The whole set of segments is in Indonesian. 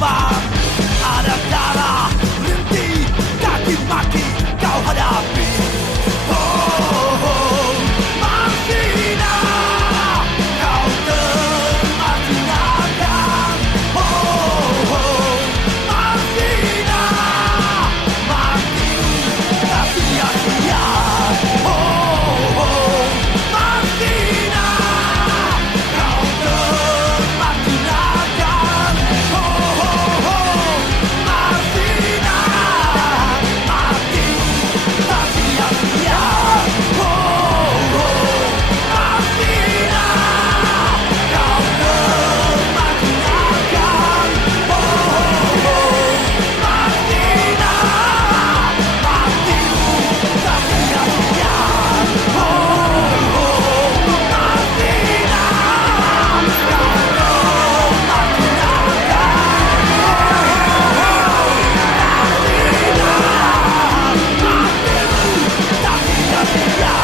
berlubang. Ada darah, berhenti, kaki maki kau hadapi. Oh, oh, Martina, kau termacinakan. Oh, oh, Martina, matimu tak sia-sia. Oh, oh, Martina, kau termacinakan. Oh, oh, oh, Martina, matimu tak sia-sia. Oh, oh, Martina, kau termacinakan. Oh, oh, Martina, matimu tak sia-sia. Oh, oh, Martina, kau tak sia-sia.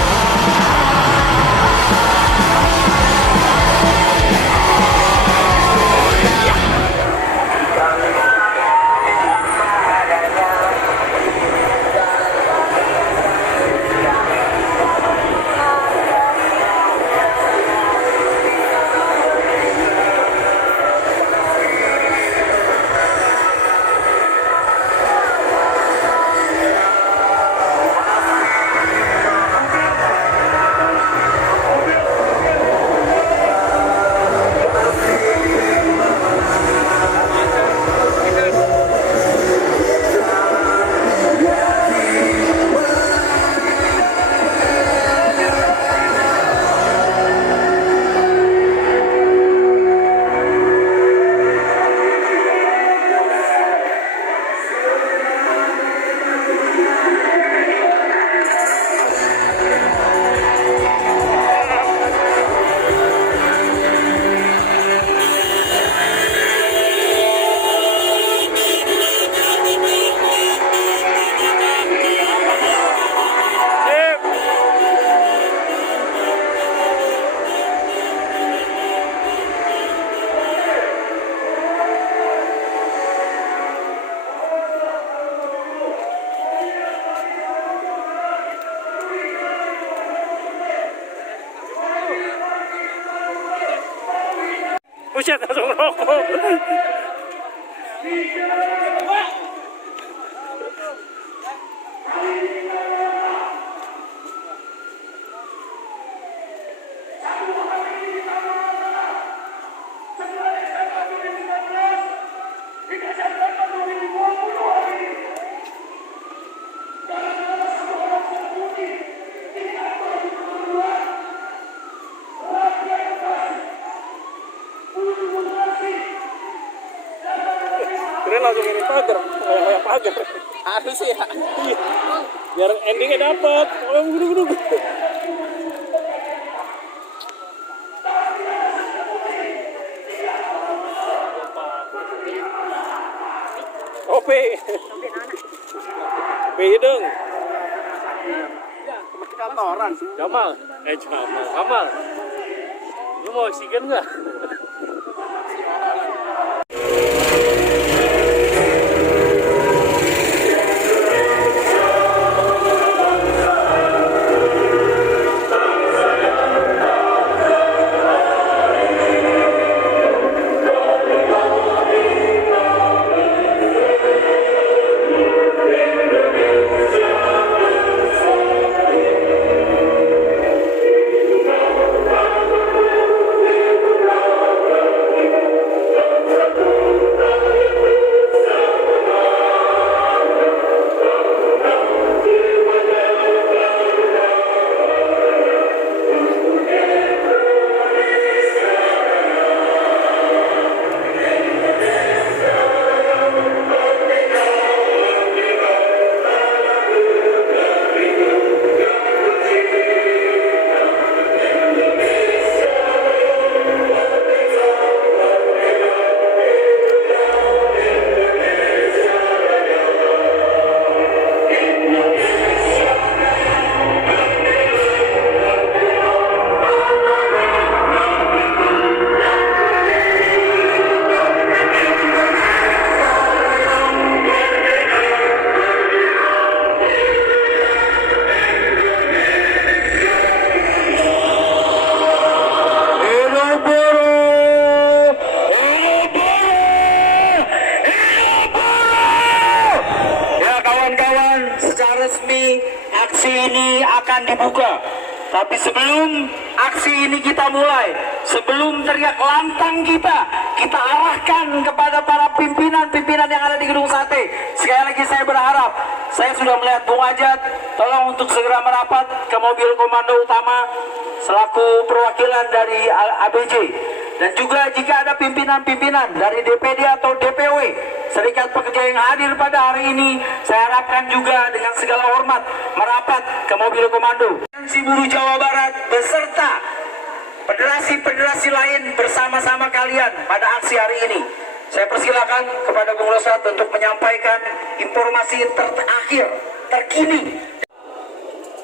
Buset, langsung rokok. Keren langsung ini pagar, kayak pagar. Harus ya. Iya. Biar endingnya dapet. Oh, gudug. OP. Hidung. Kantoran. Jamal. Kamal. Lu mau oksigen nggak? resmi aksi ini akan dibuka. Tapi sebelum aksi ini kita mulai, sebelum teriak lantang kita arahkan kepada para pimpinan-pimpinan yang ada di Gedung Sate. Sekali lagi saya berharap, saya sudah melihat Bung Ajat, tolong untuk segera merapat ke mobil komando utama selaku perwakilan dari ABJ. Dan juga jika ada pimpinan-pimpinan dari DPD atau DPW Serikat Pekerja yang hadir pada hari ini, saya harapkan juga dengan segala hormat merapat ke mobil komando. Si Buruh Jawa Barat beserta federasi-federasi lain bersama-sama kalian pada aksi hari ini. Saya persilakan kepada Bung Rosat untuk menyampaikan informasi terakhir, terkini.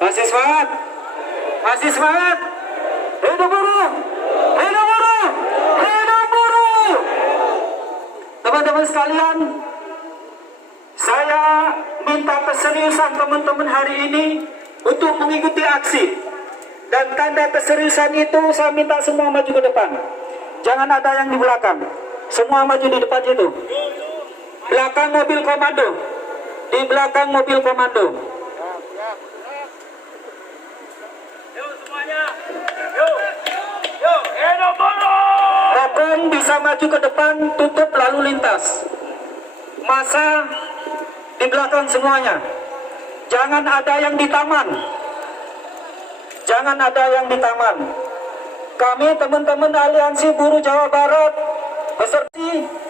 Masih semangat? Masih semangat? Hidup buruh! Hidup buruh! Hidup buruh! Teman-teman sekalian, saya minta keseriusan teman-teman hari ini untuk mengikuti aksi. Dan tanda keseriusan itu saya minta semua maju ke depan. Jangan ada yang di belakang. Semua maju di depan itu. Belakang mobil komando. Di belakang mobil komando. Yuk semuanya. Yuk. Yuk. Hidup buruh. Rokom bisa maju ke depan, tutup lalu lintas. Masa di belakang semuanya. Jangan ada yang di taman. Jangan ada yang di taman. Kami teman-teman Aliansi Buruh Jawa Barat beserta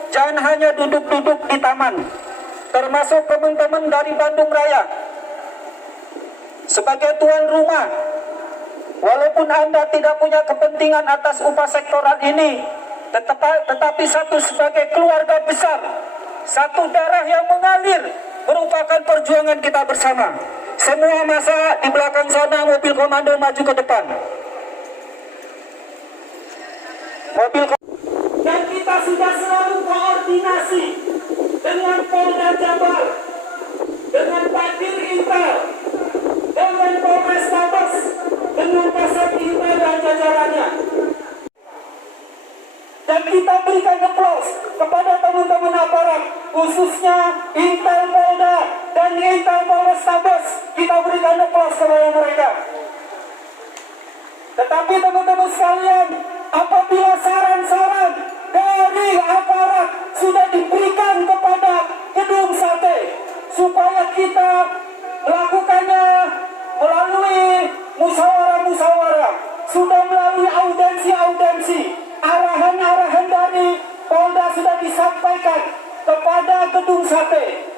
jangan hanya duduk-duduk di taman. Termasuk teman-teman dari Bandung Raya. Sebagai tuan rumah, walaupun Anda tidak punya kepentingan atas upah sektoral ini, tetapi satu sebagai keluarga besar, satu darah yang mengalir, merupakan perjuangan kita bersama. Semua masa di belakang sana mobil komando maju ke depan. Dan kita sudah selalu koordinasi dengan Polda Jabar, dengan Padir Intel, dengan Polres Tabes, dengan Kasat Intel dan jajarannya. Dan kita berikan aplaus kepada teman-teman aparat, khususnya Intel Polda dan Intel Polres Tabes. Kita berikan aplaus kepada mereka. Tetapi teman-teman sekalian, apabila saran-saran dari aparat sudah diberikan kepada Gedung Sate, supaya kita melakukannya melalui musyawarah-musyawarah, sudah melalui audensi-audensi, arahan-arahan dari Polda sudah disampaikan kepada Gedung Sate.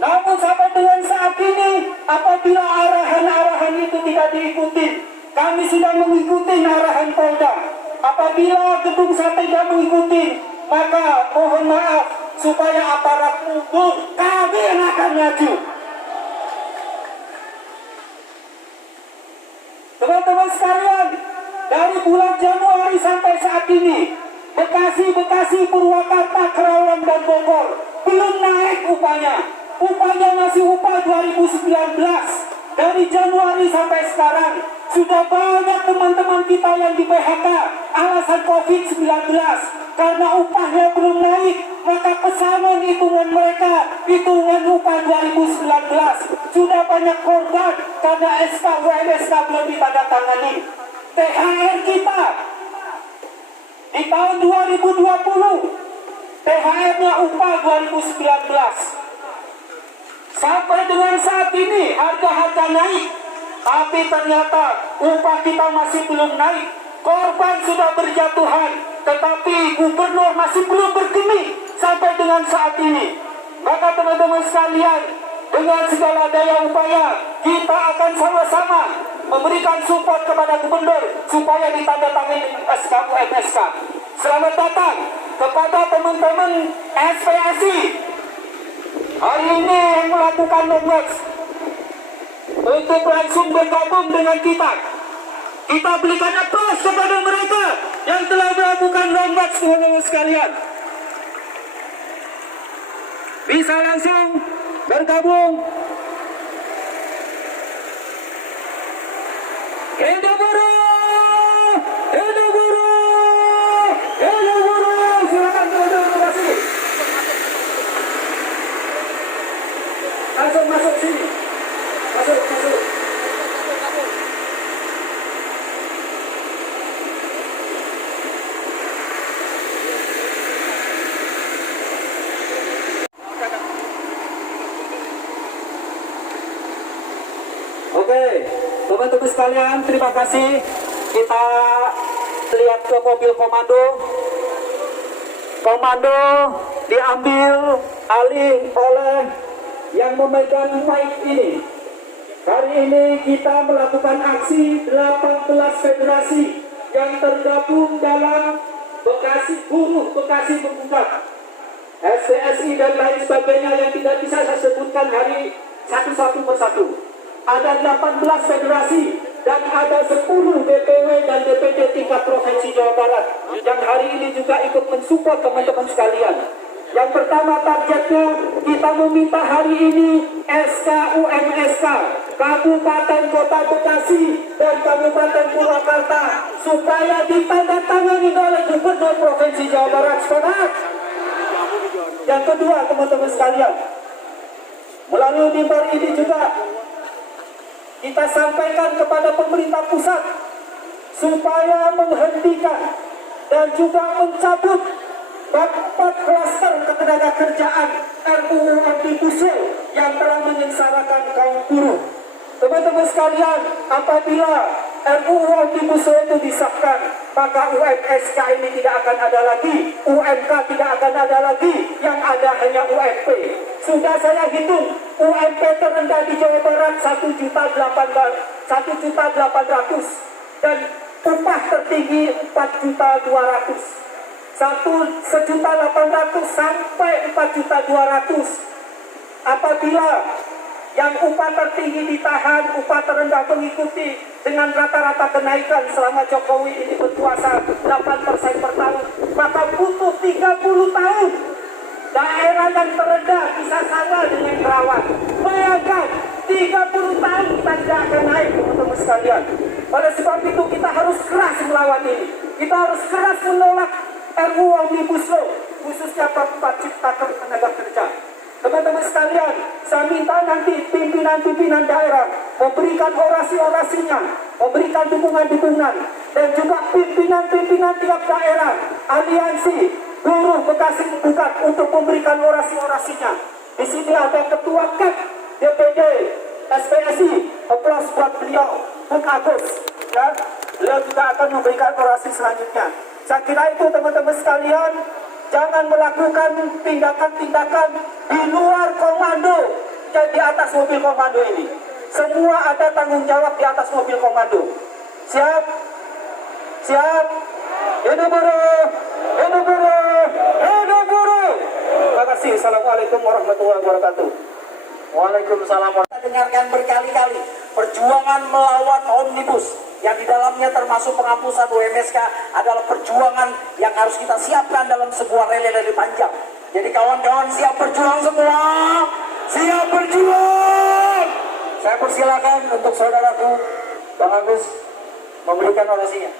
Namun sampai dengan saat ini, apabila arahan-arahan itu tidak diikuti, kami sudah mengikuti arahan Polda. Apabila Gedung Sate tidak mengikuti, maka mohon maaf supaya aparat mundur, kami yang akan maju. Teman-teman sekalian, dari bulan Januari sampai saat ini, Bekasi, Purwakarta, Kerawang, dan Bogor belum naik upahnya. Upahnya masih upah 2019. Dari Januari sampai sekarang, sudah banyak teman-teman kita yang di PHK alasan COVID-19. Karena upahnya belum naik, maka pesangon hitungan mereka, hitungan upah 2019. Sudah banyak korban karena SK WMSK belum ditandatangani. THR kita di tahun 2020, THR-nya upah 2019. Sampai dengan saat ini harga-harga naik, tapi ternyata upah kita masih belum naik. Korban sudah berjatuhan, tetapi gubernur masih belum bergeming sampai dengan saat ini. Maka teman-teman sekalian, dengan segala daya upaya, kita akan sama-sama memberikan support kepada gubernur supaya ditandatangani dengan SK UMSK. Selamat datang kepada teman-teman SPSI hari ini yang melakukan long-march untuk langsung bergabung dengan kita. Kita berikan aplaus kepada mereka yang telah melakukan long-march, teman-teman sekalian. Bisa langsung bergabung. Hidup buruh! Hidup buruh! Hidup buruh! Silakan teman-teman, terima kasih. Langsung masuk sini. Masuk, masuk. Oke, teman-teman sekalian, terima kasih. Kita lihat ke mobil komando. Komando diambil alih oleh yang memegang mic ini. Hari ini kita melakukan aksi 18 federasi yang tergabung dalam Bekasi Buruh, Bekasi Menggugat, SCSI dan lain sebagainya yang tidak bisa saya sebutkan hari satu persatu. Ada 18 federasi dan ada 10 DPW dan DPD tingkat Provinsi Jawa Barat yang hari ini juga ikut mensupport teman-teman sekalian. Yang pertama targetnya kita meminta hari ini SK UMSK Kabupaten Kota Bekasi dan Kabupaten Purwakarta supaya ditandatangani oleh Gubernur Provinsi Jawa Barat. Semangat! Yang kedua teman-teman sekalian, melalui mimbar ini juga kita sampaikan kepada pemerintah pusat supaya menghentikan dan juga mencabut 4 klaster ketenagakerjaan RUU Omnibus Law yang telah menyengsarakan kaum buruh. Teman-teman sekalian, apabila RUU Omnibus Law itu disahkan, maka UMSK ini tidak akan ada lagi, UMK tidak akan ada lagi, yang ada hanya UMP. Sudah saya hitung, UMP terendah di Jawa Barat 1.800.000 dan upah tertinggi 4.200.000. 1.800.000 sampai 4.200.000. Apabila yang upah tertinggi ditahan, upah terendah mengikuti dengan rata-rata kenaikan selama Jokowi ini berkuasa 8% per tahun, maka butuh 30 tahun daerah yang terendah bisa sama dengan Kerawang. Bayangkan 30 tahun kita tidak akan naik, teman-teman sekalian. Oleh sebab itu kita harus keras melawan ini. Kita harus keras menolak RUU Omnibus Law, khususnya Perpres Cipta Tenaga Kerja. Teman-teman sekalian, saya minta nanti pimpinan-pimpinan daerah memberikan orasi-orasinya, memberikan dukungan-dukungan, dan juga pimpinan-pimpinan tiap daerah, aliansi buruh Bekasi Menggugat untuk memberikan orasi-orasinya. Di sini ada Ketua KEP DPD SPSI, aplaus buat beliau, Bung Agus. Ya, beliau juga akan memberikan orasi selanjutnya. Saya kira itu teman-teman sekalian, jangan melakukan tindakan-tindakan di luar komando dan di atas mobil komando ini. Semua ada tanggung jawab di atas mobil komando. Siap? Siap? Hidup buruh! Hidup buruh! Hidup buruh! Terima kasih. Assalamualaikum warahmatullahi wabarakatuh. Waalaikumsalam. Kita dengarkan berkali-kali perjuangan melawan Omnibus yang di dalamnya termasuk penghapusan UMSK adalah perjuangan yang harus kita siapkan dalam sebuah rally dari panjang. Jadi kawan-kawan siap berjuang semua? Siap berjuang! Saya persilakan untuk saudaraku Bang Agus memberikan orasinya.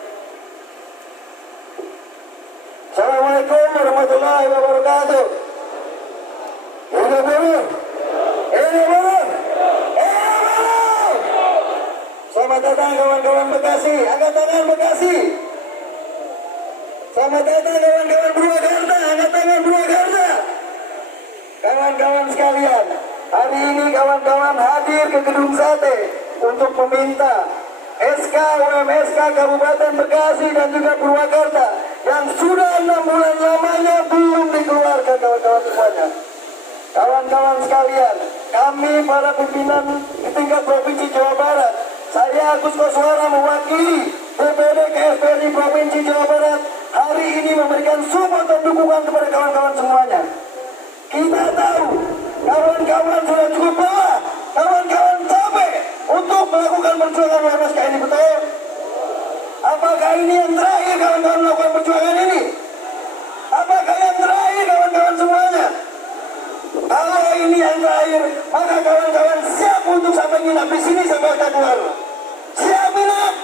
Assalamualaikum warahmatullahi wabarakatuh. Hidup buruh! Hidup buruh! Hidup buruh! Selamat datang kawan-kawan Bekasi, angkat tangan Bekasi. Selamat datang kawan-kawan Purwakarta, angkat tangan Purwakarta. Kawan-kawan sekalian, hari ini kawan-kawan hadir ke Gedung Sate untuk meminta SK UMSK Kabupaten Bekasi dan juga Purwakarta yang sudah 6 bulan lamanya belum dikeluarkan kawan-kawan semuanya. Kawan-kawan sekalian, kami para pimpinan di tingkat Provinsi Jawa Barat, saya Agus Koswara mewakili DPD KSPRI Provinsi Jawa Barat hari ini memberikan support dan dukungan kepada kawan-kawan semuanya. Kita tahu kawan-kawan sudah cukup lelah, kawan-kawan capek untuk melakukan perjuangan UMSK ini, betul? Apakah ini yang terakhir kawan-kawan melakukan perjuangan ini? Apakah yang terakhir kawan-kawan semuanya? Kalau ini yang terakhir, maka kawan-kawan siap untuk sampai nginap di sini sampai keluar. Siap nginap?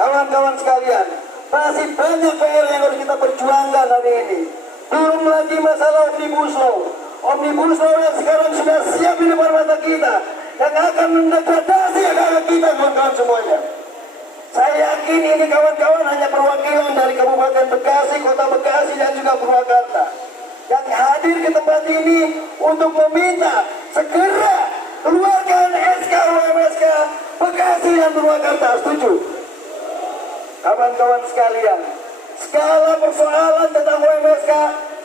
Kawan-kawan sekalian, masih banyak PR yang harus kita perjuangkan hari ini. Belum lagi masalah Omnibus Law. Omnibus Law yang sekarang sudah siap di depan mata kita, yang akan mendegradasi anak kita, kawan-kawan semuanya. Saya yakin ini kawan-kawan hanya perwakilan dari Kabupaten Bekasi, Kota Bekasi, dan juga Purwakarta yang hadir ke tempat ini untuk meminta segera keluarkan SK UMSK Bekasi dan Purwakarta. Setuju? Kawan-kawan sekalian, segala persoalan tentang UMSK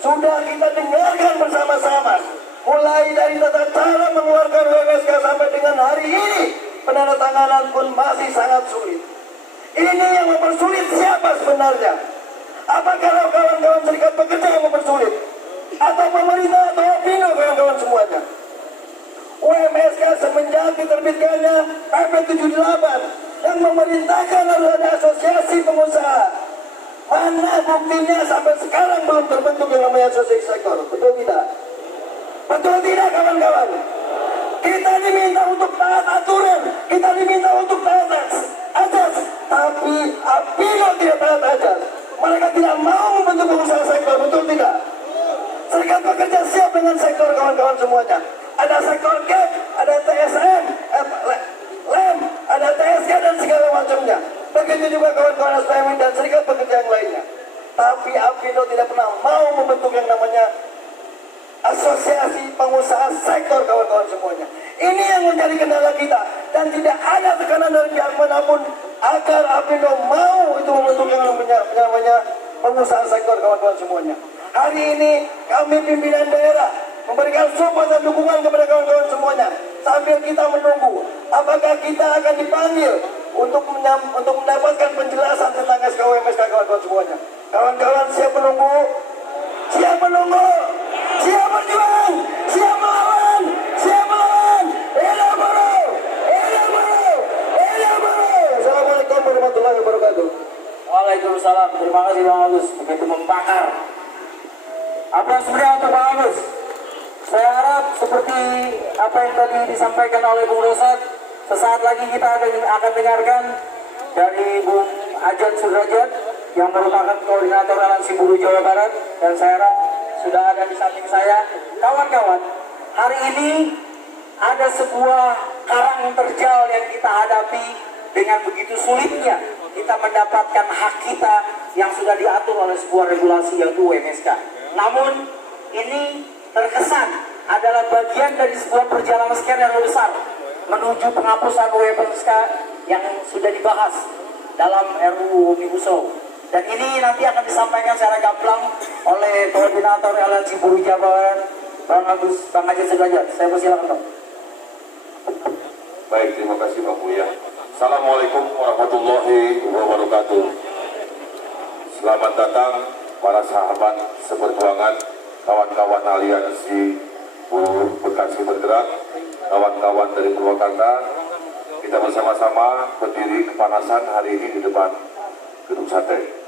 sudah kita dengarkan bersama-sama. Mulai dari tata cara mengeluarkan UMSK sampai dengan hari ini, penandatanganan pun masih sangat sulit. Ini yang mempersulit siapa sebenarnya? Apakah kawan-kawan serikat pekerja yang mempersulit? Atau pemerintah atau Apindo, kawan-kawan semuanya? UMSK semenjak diterbitkannya PP 78 yang memerintahkan harus ada asosiasi pengusaha. Mana buktinya sampai sekarang belum terbentuk yang namanya asosiasi sektor? Betul tidak? Betul tidak, kawan-kawan? Kita diminta untuk taat aturan, kita diminta untuk taat ajas, tapi Apindo tidak taat ajas. Mereka tidak mau membentuk pengusaha sektor, betul tidak? Serikat pekerja siap dengan sektor, kawan-kawan semuanya. Ada sektor GAP, ada TSM, LEM, ada TSK dan segala macamnya. Begitu juga kawan-kawan SPMI dan serikat pekerja yang lainnya. Tapi Apindo tidak pernah mau membentuk yang namanya asosiasi pengusaha sektor, kawan-kawan semuanya. Ini yang menjadi kendala kita, dan tidak ada tekanan dari pihak manapun agar Apindo mau itu membentuk yang namanya pengusaha sektor, kawan-kawan semuanya. Hari ini kami pimpinan daerah memberikan support dan dukungan kepada kawan-kawan semuanya sambil kita menunggu apakah kita akan dipanggil untuk mendapatkan penjelasan tentang SKUMSK, kawan-kawan semuanya. Kawan-kawan siap menunggu? Siap menunggu? Siap berjuang? Siap melawan? Siap melawan? Elah buruh! Elah buruh! Elah buruh! Assalamualaikum warahmatullahi wabarakatuh. Waalaikumsalam. Terima kasih Bang Agus, begitu membakar. Apa sebenarnya untuk Bang Agus? Saya harap seperti apa yang tadi disampaikan oleh Bung Rosat, sesaat lagi kita akan dengarkan dari Bung Ajat Sudrajat yang merupakan koordinator aliansi buruh Jawa Barat, dan saya harap sudah ada di samping saya. Kawan-kawan, hari ini ada sebuah karang terjal yang kita hadapi dengan begitu sulitnya kita mendapatkan hak kita yang sudah diatur oleh sebuah regulasi yaitu UMSK. Namun ini terkesan adalah bagian dari sebuah perjalanan sekian yang besar menuju penghapusan UMSK yang sudah dibahas dalam RUU Omnibus Law. Dan ini nanti akan disampaikan secara gamblang oleh koordinator aliansi buruh Jawa Barat, Bang Ajat Sudrajat. Saya persilakan, Bang. Baik, terima kasih Pak Buya. Assalamualaikum warahmatullahi wabarakatuh. Selamat datang para sahabat seperjuangan, kawan-kawan aliansi buruh Bekasi Bergerak, kawan-kawan dari Purwakarta. Kita bersama-sama berdiri kepanasan hari ini di depan Gedung Sate.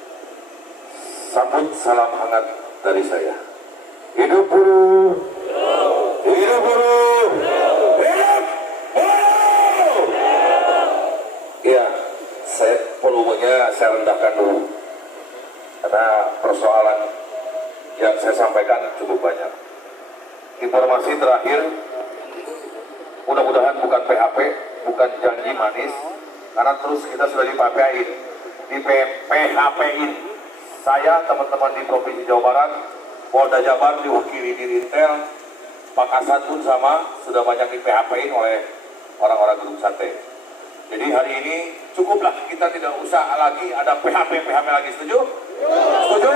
Sambut salam hangat dari saya. Hidup buruh! Hidup buruh! Hidup buruh! Ya, volumenya saya rendahkan dulu karena persoalan yang saya sampaikan cukup banyak. Informasi terakhir, mudah-mudahan bukan PHP, bukan janji manis, karena terus kita sudah di-PHP-in. Saya, teman-teman di Provinsi Jawa Barat, Polda Jabar diwakili di Intel, Pak Kasat pun sama, sudah banyak di-PHP-in oleh orang-orang Gedung Sate. Jadi hari ini cukuplah, kita tidak usah lagi ada PHP lagi, setuju? Setuju?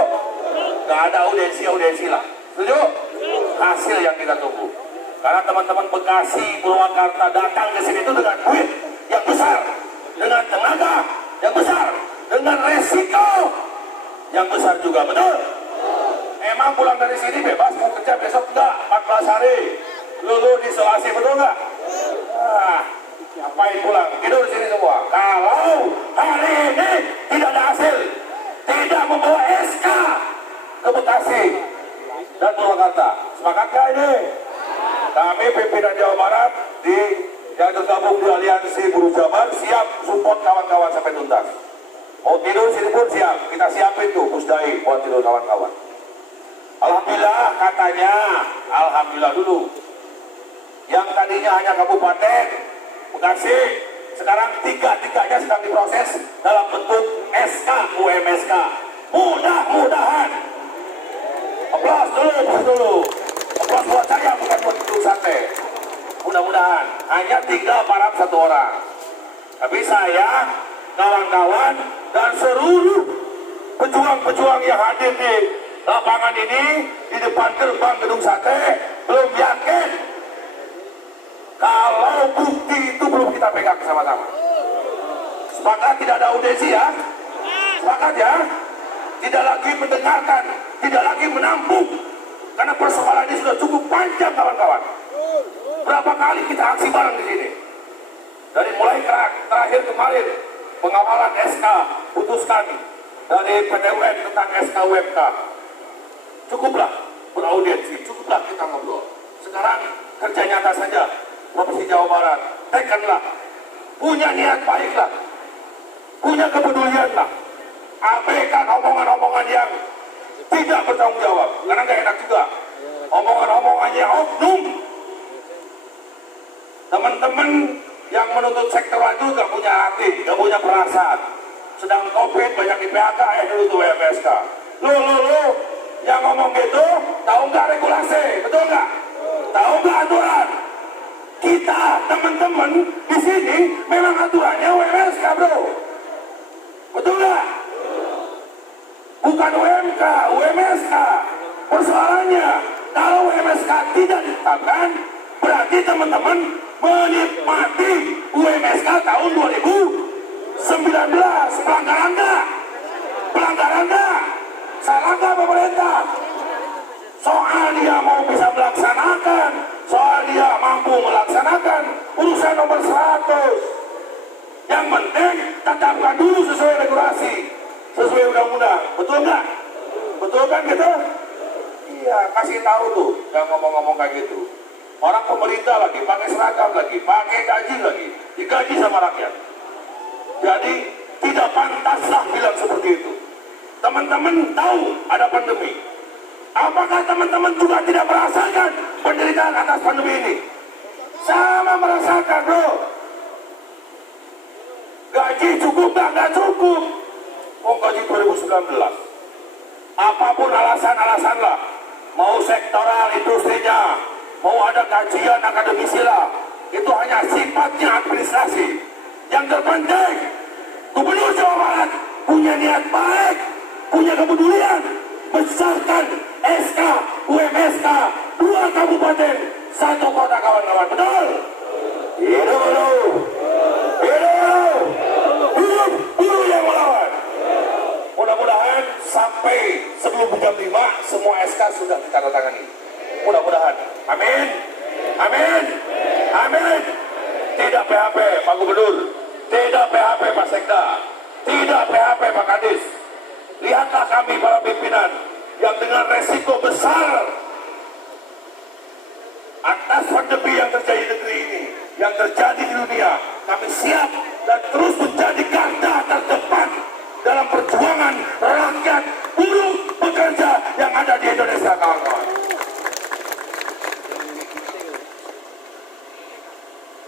Gak ada audensi lah, setuju? Hasil yang kita tunggu. Karena teman-teman Bekasi, Purwakarta datang ke sini itu dengan duit yang besar, dengan tenaga yang besar, dengan resiko yang besar juga, betul? Emang pulang dari sini bebas, mau kerja besok enggak, 14 hari lulu di isolasi, betul enggak? Ngapain pulang? Tidur di sini semua. Kalau hari ini tidak ada hasil, tidak membawa SK ke Bekasi dan Purwakarta, sepakatkah ini? Kami pimpinan Jawa Barat yang tergabung di aliansi buruh Jabar siap support kawan-kawan sampai tuntas. Mau tidur sini pun siap, kita siapin tuh pusdai buat tidur kawan-kawan. Alhamdulillah katanya, alhamdulillah dulu. Yang tadinya hanya kabupaten Bekasi, sekarang tiga-tiganya sedang diproses dalam bentuk SK UMSK. Mudah-mudahan, aplaus dulu. Aplaus buat saya, bukan buat Gedung Sate. Mudah-mudahan, hanya tinggal para satu orang. Tapi saya, kawan-kawan, dan seluruh pejuang-pejuang yang hadir di lapangan ini, di depan gerbang Gedung Sate, belum yakin kalau bukti itu belum kita pegang sama-sama. Sepakat tidak ada audensi ya? Sepakat ya? Tidak lagi mendengarkan, tidak lagi menampung, karena persoalan ini sudah cukup panjang kawan-kawan. Berapa kali kita aksi bareng di sini? Dari mulai terakhir kemarin pengawalan SK putuskan dari PT UN tentang SK UMK. Cukuplah beraudiensi, cukuplah kita ngobrol. Sekarang kerja nyata saja. Provinsi Jawa Barat, tekanlah, punya niat baiklah, punya kepedulianlah, abaikan omongan-omongan yang tidak bertanggung jawab, karena gak enak juga omongan-omongannya oknum. Teman-teman yang menuntut sektoral itu gak punya hati, gak punya perasaan. Sedang COVID, banyak di PHK, dulu tuh WMSK. Lu yang ngomong gitu, tahu nggak regulasi, betul nggak? Tahu nggak aturan? Kita teman-teman di sini memang aturannya WMSK, bro. Betul nggak? Bukan UMK, WMSK. Persoalannya, kalau WMSK tidak ditetapkan, berarti teman-teman menikmati UMSK tahun 2019. Pelanggaran nggak? Pelanggaran nggak? Salah nggak pemerintah? Soal dia mau bisa melaksanakan, soal dia mampu melaksanakan, urusan nomor 100. Yang penting tetapkan dulu sesuai regulasi, sesuai undang-undang. Betul nggak? Betul kan gitu? Iya, kasih tahu tuh yang ngomong-ngomong kayak gitu. Orang pemerintah lagi, pakai seragam lagi, pakai gaji lagi, digaji sama rakyat. Jadi tidak pantaslah bilang seperti itu. Teman-teman tahu ada pandemi. Apakah teman-teman juga tidak merasakan penderitaan atas pandemi ini? Sama merasakan, bro. Gaji cukup nggak cukup. Mau gaji 2019. Apapun alasan-alasan lah. Mau sektoral industrinya, mau ada kajian akademisi lah. Itu hanya sifatnya administrasi. Yang terpenting, Gubernur Jawa Barat punya niat baik, punya kepedulian, besarkan SK UMSK 2 kabupaten 1 kota, kawan-kawan. Betul? Hidup dulu, hidup guru yang melawan. Mudah-mudahan sampai sebelum jam 5 semua SK sudah ditandatangani. Mudah-mudahan. Amin. Amin. Amin. Tidak PHP Pak Gubernur, tidak PHP Pak Sekda, tidak PHP Pak Kadis. Lihatlah kami para pimpinan yang dengan resiko besar atas pandemi yang terjadi di negeri ini, yang terjadi di dunia, kami siap dan terus menjadi garda terdepan dalam perjuangan rakyat, buruh, pekerja yang ada di Indonesia, kawan-kawan.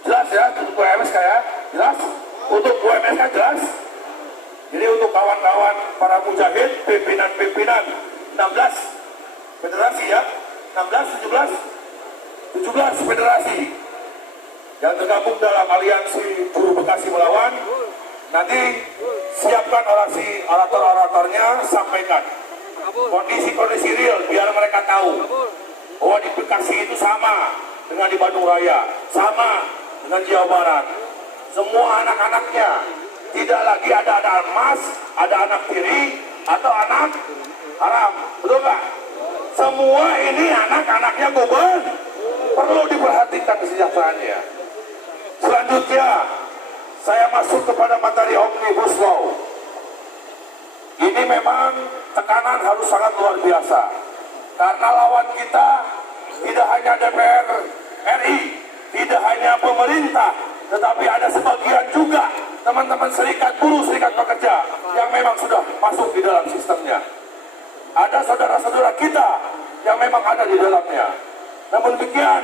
Jelas ya untuk UMSK ya? Jelas? Untuk UMSK jelas? Jadi untuk kawan-kawan para mujahid, pimpinan-pimpinan 16 federasi ya, 16, 17 federasi yang tergabung dalam aliansi buruh Bekasi melawan. Nanti siapkan orasi, orator-oratornya, sampaikan kondisi-kondisi real biar mereka tahu bahwa di Bekasi itu sama dengan di Bandung Raya, sama dengan Jawa Barat. Semua anak-anaknya, tidak lagi ada anak emas, ada anak tiri, atau anak haram. Betul nggak? Semua ini anak-anaknya gubernur, perlu diperhatikan kesejahteraannya. Selanjutnya, saya masuk kepada materi Omnibus Law. Ini memang tekanan harus sangat luar biasa. Karena lawan kita tidak hanya DPR RI, tidak hanya pemerintah, tetapi ada sebagian juga teman-teman serikat buruh, serikat pekerja yang memang sudah masuk di dalam sistemnya. Ada saudara-saudara kita yang memang ada di dalamnya. Namun demikian,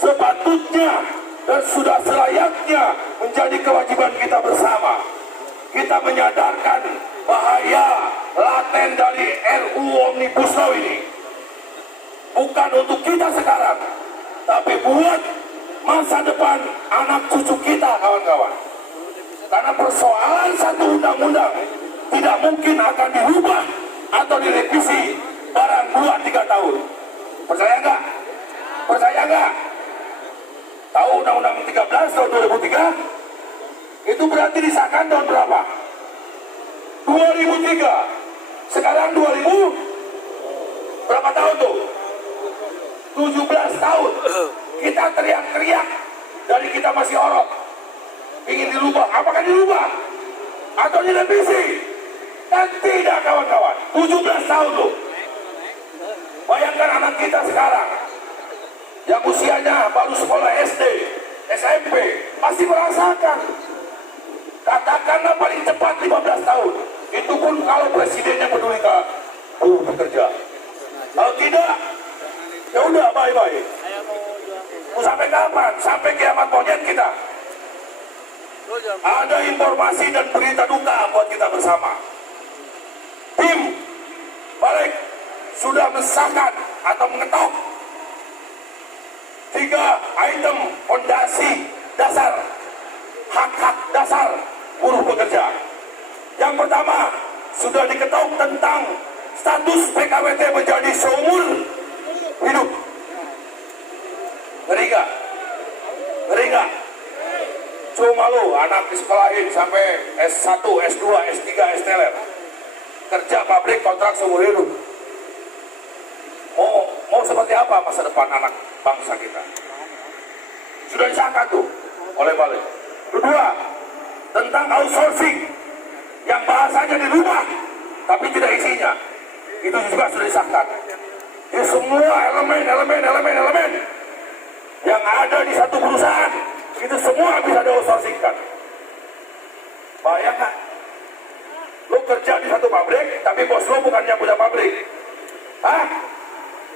sepatutnya dan sudah selayaknya menjadi kewajiban kita bersama. Kita menyadarkan bahaya laten dari RUU Omnibus Law ini bukan untuk kita sekarang, tapi buat masa depan anak cucu kita, kawan-kawan. Karena persoalan satu undang-undang tidak mungkin akan dirubah atau direvisi barang 2-3 tahun. Percaya nggak? Percaya nggak? Tahu Undang-Undang 13 tahun 2003? Itu berarti disahkan tahun berapa? 2003. Sekarang 2000 berapa tahun tuh? 17 tahun. Kita teriak-teriak dari kita masih orok. Ingin dirubah. Apakah dirubah? Atau direvisi? Dan tidak, kawan-kawan. 17 tahun loh. Bayangkan anak kita sekarang yang usianya baru sekolah SD, SMP, masih merasakan. Katakanlah paling cepat 15 tahun. Itu pun kalau presidennya peduli ke pekerja. Kalau tidak, ya udah bye-bye. Mau sampai kapan? Sampai kiamat monyet kita. Ada informasi dan berita duka buat kita bersama. Tim balik sudah mensahkan atau mengetok 3 item fondasi dasar, hak-hak dasar buruh pekerja. Yang pertama, sudah diketok tentang status PKWT menjadi seumur hidup. Ngeri gak? Ngeri gak? Cuma lo anak disekolahin sampai S1, S2, S3, STLR, kerja pabrik kontrak seumur hidup. Mau seperti apa masa depan anak bangsa kita? Sudah disahkan tuh oleh balik. Kedua, tentang outsourcing yang bahasanya dirubah tapi tidak isinya, itu juga sudah disahkan. Di semua elemen yang ada di satu perusahaan itu semua bisa di-outsourcingkan. Bayangkan, lu kerja di satu pabrik tapi bos lu bukan yang punya pabrik. Hah?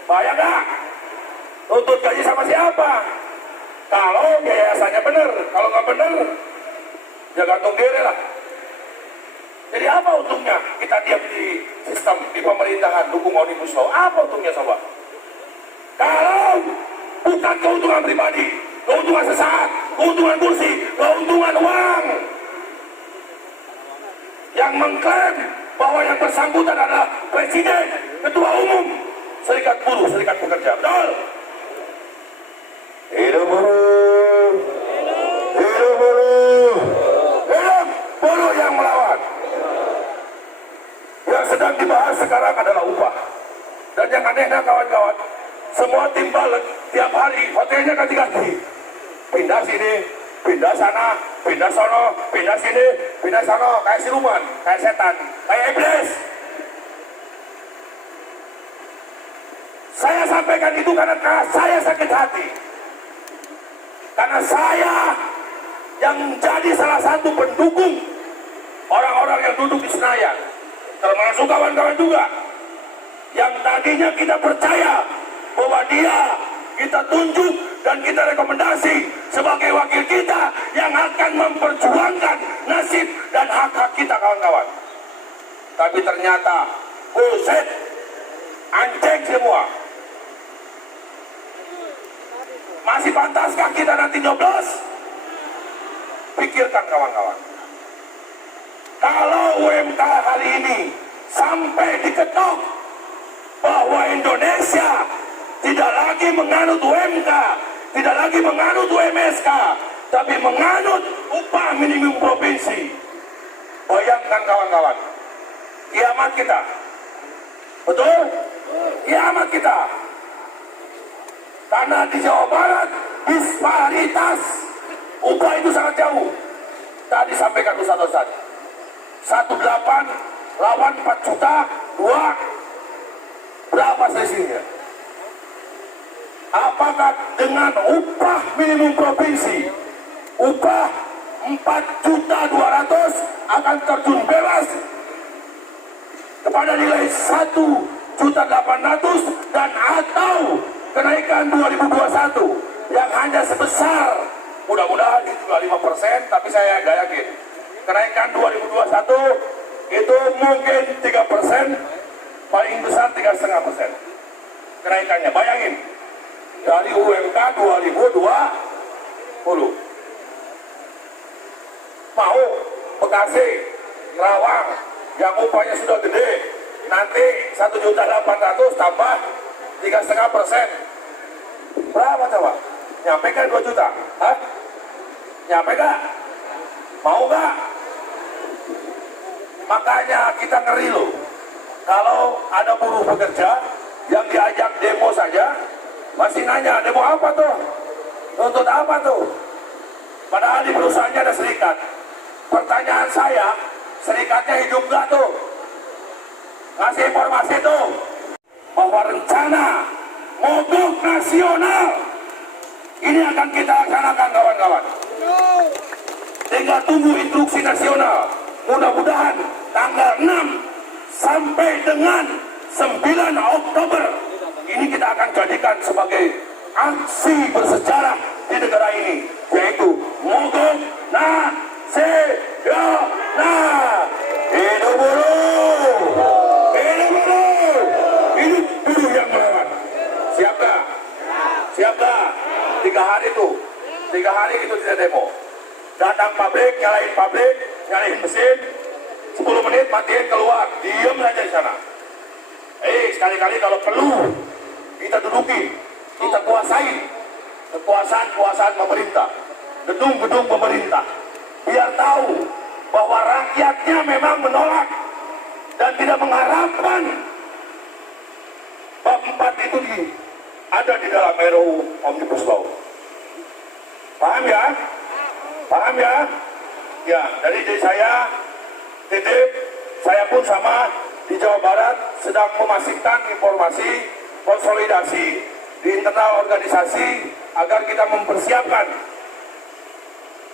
Bayang gak? Tuntut gaji sama siapa? Kalau yayasannya bener, kalau nggak bener, ya gantung diri lah. Jadi apa untungnya kita diam di sistem, di pemerintahan dukung Omnibus Law? Apa untungnya coba? Kalau bukan keuntungan pribadi, keuntungan sesaat, keuntungan kursi, keuntungan uang, yang mengklaim bahwa yang bersangkutan adalah presiden, ketua umum, serikat buruh, serikat pekerja. Betul? Hidup buruh, hidup buruh, hidup buruh yang melawan. Yang sedang dibahas sekarang adalah upah. Dan yang anehnya kawan-kawan, semua tim balik tiap hari hotelnya ganti-ganti. Pindah sini, pindah sana, pindah sono, pindah sini, pindah sono, kayak siluman, kayak setan, kayak iblis. Saya sampaikan itu karena saya sakit hati. Karena saya yang menjadi salah satu pendukung orang-orang yang duduk di Senayan, termasuk kawan-kawan juga, yang tadinya kita percaya bahwa dia kita tunjuk dan kita rekomendasi sebagai wakil kita yang akan memperjuangkan nasib dan hak-hak kita, kawan-kawan. Tapi ternyata bullshit, anjing semua. Masih pantaskah kita nanti nyoblos? Pikirkan kawan-kawan. Kalau UMK hari ini sampai diketok bahwa Indonesia tidak lagi menganut UMK, tidak lagi menganut UMSK, tapi menganut upah minimum provinsi. Bayangkan kawan-kawan, kiamat kita. Betul? Kiamat kita. Karena di Jawa Barat disparitas upah itu sangat jauh. Tadi sampaikan Ustaz, 18 lawan 4 juta, 2 berapa selisihnya? Apakah dengan upah minimum provinsi, upah 4.200.000 akan terjun bebas kepada nilai 1.800.000 dan atau kenaikan 2021 yang hanya sebesar mudah-mudahan itu juga 5%, tapi saya nggak yakin. Kenaikan 2021 itu mungkin 3%, paling besar 3,5% kenaikannya. Bayangin, dari UMK 2020 mau Bekasi, Kerawang yang upahnya sudah gede, nanti 1.800.000 tambah 3,5%. Berapa coba? Nyampe kan 2 juta? Hah? Nyampe gak? Mau gak? Makanya kita ngeri loh. Kalau ada buruh pekerja yang diajak demo saja, masih nanya, demo apa tuh? Untuk apa tuh? Padahal di perusahaannya ada serikat. Pertanyaan saya, serikatnya hidup gak tuh? Kasih informasi tuh bahwa rencana mogok nasional ini akan kita laksanakan, kawan-kawan. Tinggal tunggu instruksi nasional. Mudah-mudahan tanggal 6 sampai dengan 9 Oktober ini kita akan jadikan sebagai aksi bersejarah di negara ini, yaitu mogok nasional. Hidup buruh, hidup buruh, hidup buruh yang melawan. Siap gak? Siap gak? 3 hari tuh, 3 hari itu tidak demo. Datang pabrik, nyalain mesin, 10 menit matiin, keluar, diam saja di sana. Sekali-kali kalau perlu kita duduki, kita kuasai kekuasaan pemerintah, gedung-gedung pemerintah, biar tahu bahwa rakyatnya memang menolak dan tidak mengharapkan bab 4 itu ada di dalam RUU Omnibus Law. Paham ya? Paham ya? Ya, dari saya titip, saya pun sama di Jawa Barat sedang memastikan informasi konsolidasi di internal organisasi agar kita mempersiapkan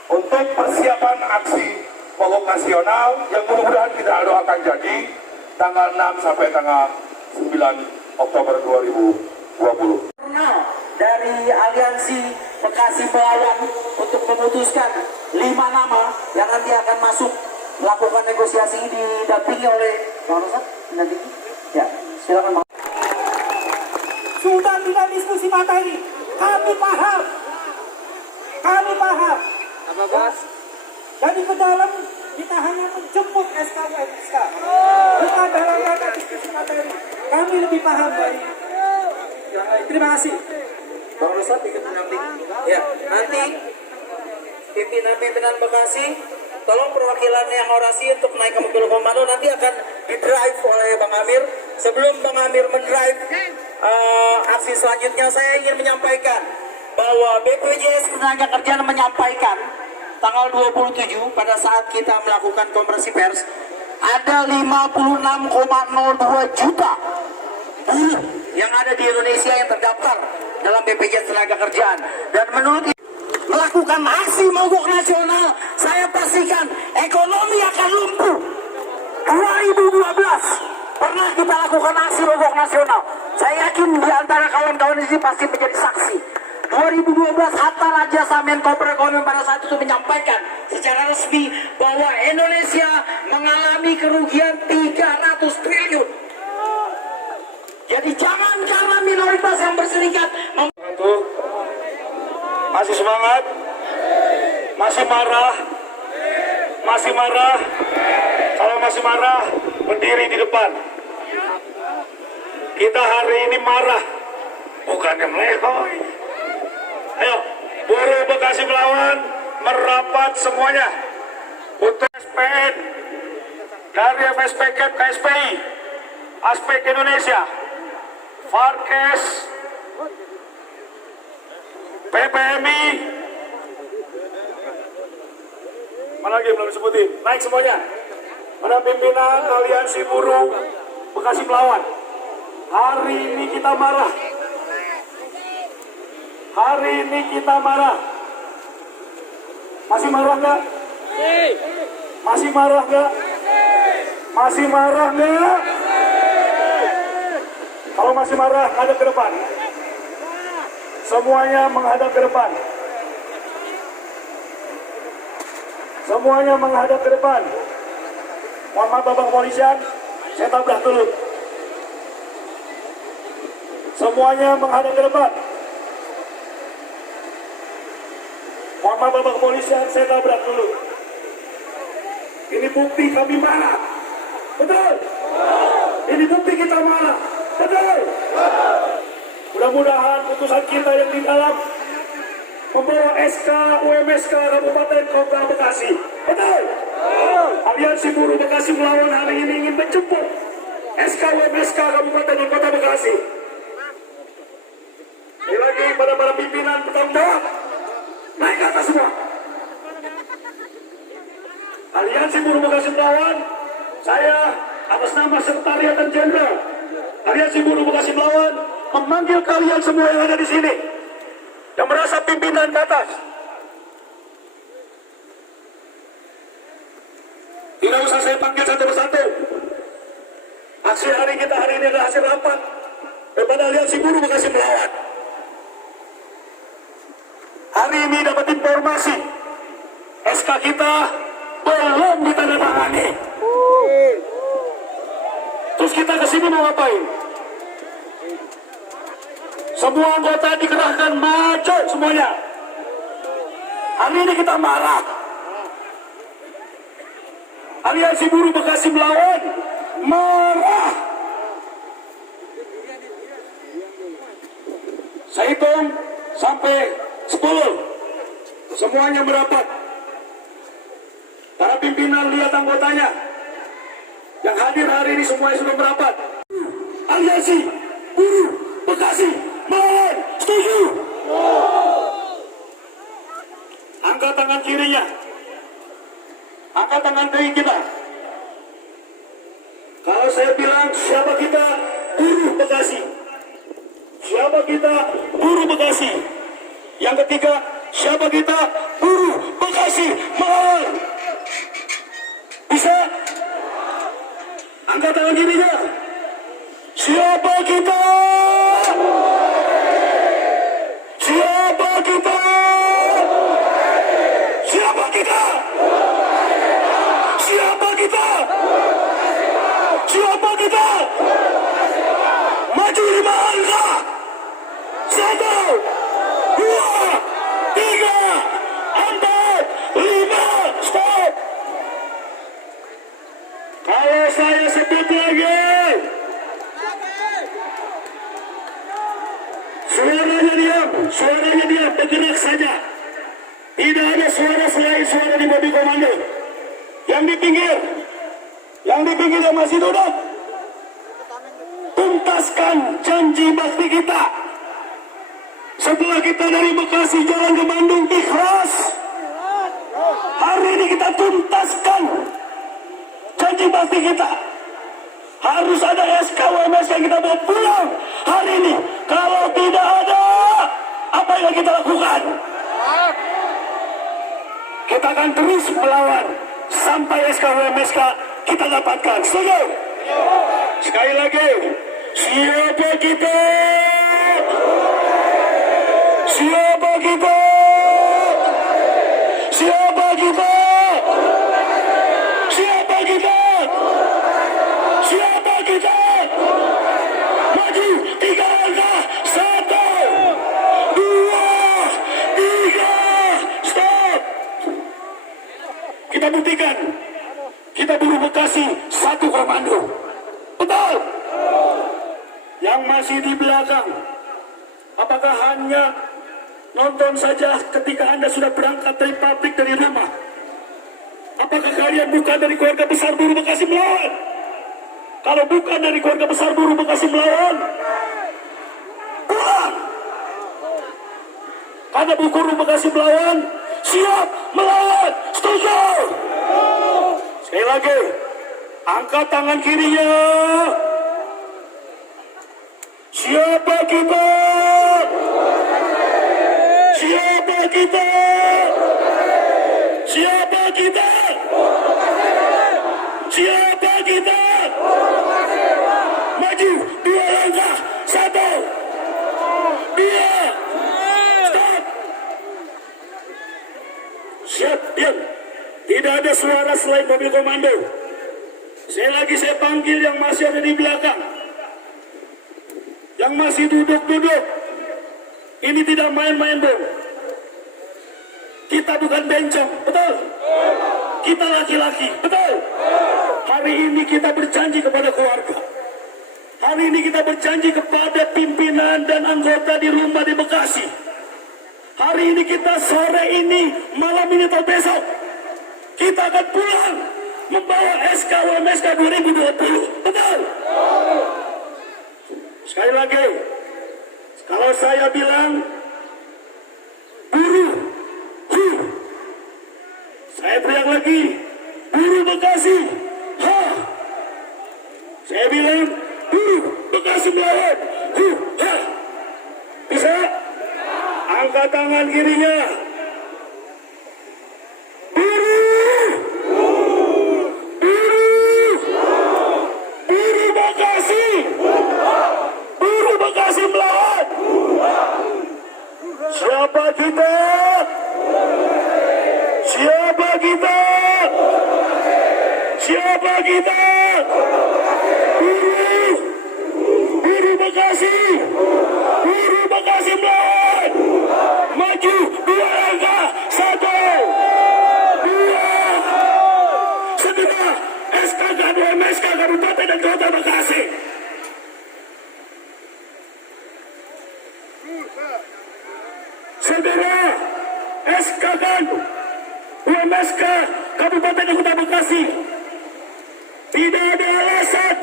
untuk persiapan aksi mogok nasional yang mudah-mudahan kita doakan jadi tanggal 6 sampai tanggal 9 Oktober 2020. Dari aliansi Bekasi Melawan untuk memutuskan 5 nama yang nanti akan masuk melakukan negosiasi didampingi oleh Bang Rosat. Ya, silakan Bang. Sudah tidak diskusi materi, kami paham. Apa bos? Jadi ke dalam kita hanya menjemput SK. Bukan dalam rangka diskusi materi. Kami lebih paham dari yang lain. Terima kasih. Bang Rosat ikut mendampingi. Ya, nanti pimpinan Bekasi, tolong perwakilan yang orasi untuk naik ke mobil komando nanti akan didrive oleh Bang Amir. Sebelum Bang Amir mendrive aksi selanjutnya, saya ingin menyampaikan bahwa BPJS Ketenagakerjaan menyampaikan tanggal 27 pada saat kita melakukan konferensi pers ada 56,02 juta buruh yang ada di Indonesia yang terdaftar dalam BPJS Ketenagakerjaan, dan menurut melakukan aksi mogok nasional, saya pastikan ekonomi akan lumpuh. 2012 pernah kita lakukan aksi mogok nasional. Saya yakin di antara kawan-kawan di sini pasti menjadi saksi. 2012 Hatta Rajasa Menko Perekonomian pada saat itu menyampaikan secara resmi bahwa Indonesia mengalami kerugian 300 triliun. Jadi jangan karena minoritas yang berserikat Masih semangat? Masih marah? Kalau masih marah, berdiri di depan. Kita hari ini marah, bukannya melehoi. Ayo, buruh Bekasi Melawan merapat semuanya untuk SPN dari FSPK KSPI, Aspek Indonesia, Farkes, PPMI, mana lagi belum disebutin? Naik semuanya. Pada pimpinan Aliansi Buruh Bekasi Melawan, hari ini kita marah. Masih marah nggak? Kalau masih marah, hadap ke depan. Semuanya menghadap ke depan. Semuanya menghadap ke depan. Mohon maaf Bapak Kepolisian, saya tabrak dulu. Semuanya menghadap ke depan. Mohon maaf Bapak Kepolisian, saya tabrak dulu. Ini bukti kami marah. Betul? Ini bukti kita marah. Betul? Mudah-mudahan putusan kita yang di dalam membawa SK UMSK Kabupaten Kota Bekasi. Betul? Aliansi Buruh Bekasi Melawan hari ini ingin menjemput SK UMSK Kabupaten dan Kota Bekasi. Sekali lagi pada para pimpinan bertanggung jawab, naik ke atas semua. Aliansi Buruh Bekasi Melawan, saya atas nama Sekretariat dan Jenderal Aliansi Buruh Bekasi Melawan memanggil kalian semua yang ada di sini yang merasa pimpinan ke atas. Tidak usah saya panggil satu persatu. Aksi hari kita hari ini adalah hasil rapat daripada Aliansi Buruh Bekasi Melawan. Hari ini dapat informasi SK kita belum ditandatangani. Terus kita kesini mau ngapain? Semua anggota dikerahkan maju semuanya. Hari ini kita marah. Aliansi Buruh Bekasi Melawan marah. Saya hitung sampai 10. Semuanya merapat. Para pimpinan lihat anggotanya. Yang hadir hari ini semuanya sudah merapat. Aliansi Buruh Bekasi Melawan setuju. Angkat tangan kirinya. Angkat tangan kiri kita. Kalau saya bilang siapa kita Buruh Bekasi. Siapa kita Buruh Bekasi. Yang ketiga, siapa kita Buruh Bekasi Melawan. Bisa? Angkat tangan kirinya. Siapa kita? Siapa kita? Siapa kita? Siapa kita? Siapa kita? Maju 5 langkah. 1, 2, 3, 4, 5, stop. Kalau saya sebut lagi, suaranya diam, bergerak saja. Tidak ada suara selain suara di mobil komando. Yang di pinggir yang masih duduk, tuntaskan janji bakti kita. Setelah kita dari Bekasi jalan ke Bandung ikhlas, hari ini kita tuntaskan janji bakti kita. Harus ada SK UMS yang kita bawa pulang hari ini. Kalau tidak ada, apa yang kita lakukan? Kita akan terus melawan sampai SK UMS kita dapatkan. Setuju? Sekali lagi, siapa kita? Siapa kita? Siapa kita? Siapa kita? Siapa kita? Maju 3 langkah. 1, 2, 3, stop. Kita buktikan kita Buruh Bekasi satu komando. Betul? Yang masih di belakang, apakah hanya nonton saja ketika Anda sudah berangkat dari pabrik, dari rumah? Apakah kalian bukan dari keluarga besar Buruh Bekasi Melawan? Kalau bukan dari keluarga besar Buruh Bekasi Melawan, pulang. Karena Buruh Bekasi Melawan siap melawan. Setuju? Sekali lagi, angkat tangan kirinya. Siapa kita? Siapa kita? Siapa kita? Siapa kita? Maju 2 langkah. 1, 2, stop. Siap, diam. Tidak Tidak ada suara selain mobil komando. Saya panggil yang masih ada di belakang, yang masih duduk-duduk. Ini tidak main-main, Bung. Kita bukan bencong, betul? Kita laki-laki, betul? Hari ini kita berjanji kepada keluarga. Hari ini kita berjanji kepada pimpinan dan anggota di rumah di Bekasi. Hari ini kita sore ini, malam ini atau besok, kita akan pulang membawa SK UMSK 2020. Betul? Sekali lagi, kalau saya bilang buruh, saya teriak lagi, buruh Bekasi, ha! Saya bilang buruh Bekasi melawan, ha! Bisa? Angkat tangan kirinya. Siapa kita? Siapa kita? Siapa kita? Buruh, buruh Bekasi, buruh Bekasi melawan. Maju 2 langkah, 1, 2. Segera SKK UMSK Kabupaten dan Kota Bekasi. Segera SKK UMSK Kabupaten dan Kota Bekasi. Tidak ada alasan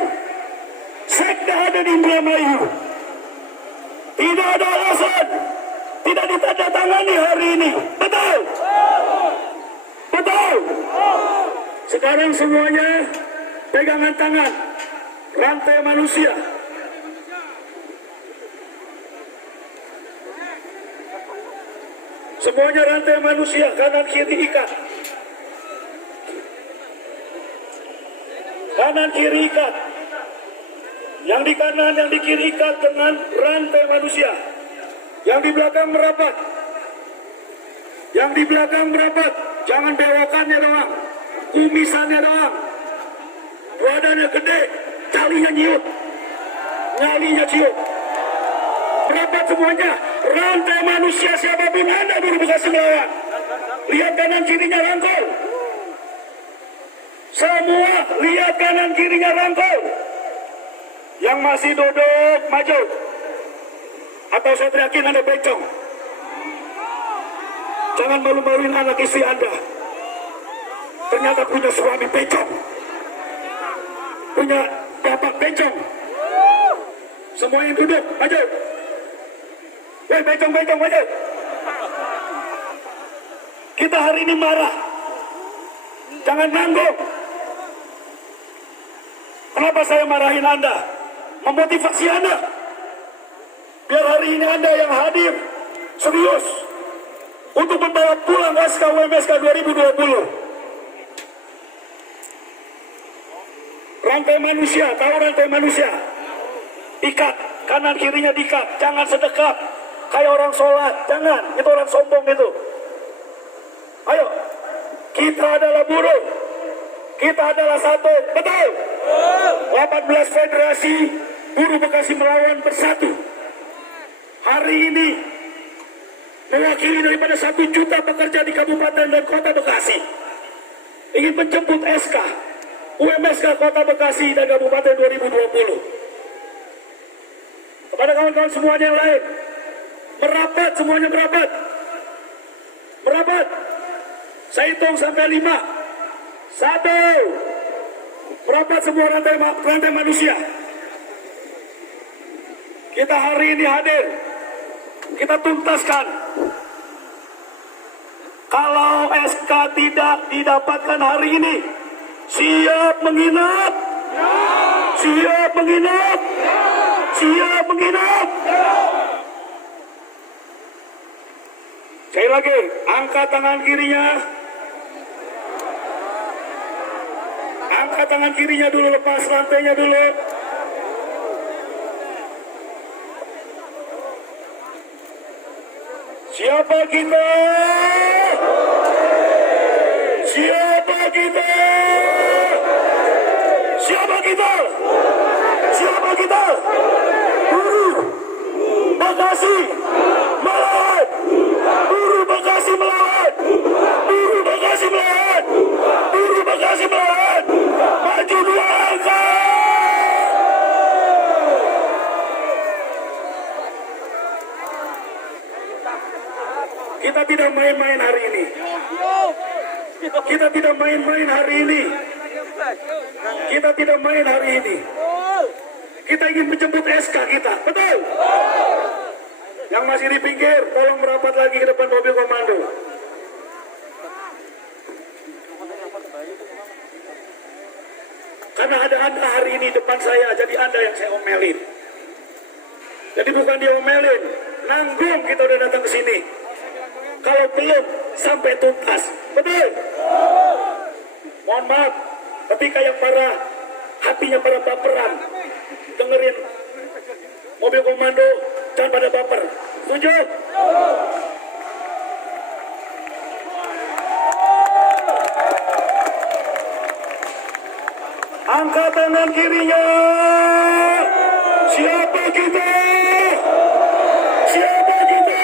sekda ada di Indramayu. Tidak ada alasan tidak ditandatangani hari ini. Betul? Betul? Sekarang semuanya pegangan tangan, rantai manusia. Semuanya rantai manusia, kanan kiri ikat. Kanan kiri ikat. Yang di kanan, yang di kiri ikat dengan rantai manusia. Yang di belakang merapat. Yang di belakang merapat. Jangan belokannya doang. Kumisannya doang. Badannya gede, talinya nyiut. Nyalinya ciut. Merapat semuanya. Rantai manusia siapapun Anda buruh Bekasi melawan. Lihat kanan kirinya rangkul. Semua lihat kanan kirinya rangkul. Yang masih duduk maju. Atau saya teriakin Anda bencong. Jangan malu-maluin anak istri Anda. Ternyata punya suami bencong. Punya bapak bencong. Semua yang duduk maju. Woi, bencong, maju. Kita hari ini marah. Jangan nanggung. Kenapa saya marahin Anda? Memotivasi Anda. Biar hari ini Anda yang hadir serius untuk membawa pulang SK UMSK 2020. Rantai manusia, tahu rantai manusia? Ikat, kanan kirinya diikat, jangan sedekat. Kayak orang sholat, jangan, itu orang sombong itu. Ayo, kita adalah buruh, kita adalah satu, betul? 18 federasi buruh Bekasi melawan bersatu. Hari ini mewakili daripada 1 juta pekerja di Kabupaten dan Kota Bekasi ingin menjemput SK UMSK Kota Bekasi dan Kabupaten 2020. Kepada kawan-kawan semuanya yang lain, merapat, semuanya merapat. Merapat. Saya hitung sampai 5. 1. Merapat semua rantai manusia. Kita hari ini hadir. Kita tuntaskan. Kalau SK tidak didapatkan hari ini, siap menginap. Siap menginap. Siap menginap. Sekali lagi, angkat tangan kirinya. Angkat tangan kirinya dulu, lepas rantainya dulu. Siapa kita? Siapa kita? Siapa kita? Siapa kita? Buruh Bekasi melawan. Buruh Bekasi melawan. Buruh Bekasi melawan. Buruh Bekasi melawan. Maju 2 langkah. Kita tidak main-main hari ini. Kita tidak main-main hari ini. Kita tidak main hari ini. Kita ingin menjemput SK kita, betul? Yang masih di pinggir, tolong merapat lagi ke depan mobil komando. Karena ada Anda hari ini depan saya, jadi Anda yang saya omelin. Jadi bukan diomelin, nanggung kita udah datang ke sini. Kalau belum sampai tuntas, betul? Mohon maaf, ketika yang para hatinya para baperan dengerin mobil komando dan pada baper, setuju? Angkat tangan kirinya. Siapa kita? Siapa kita?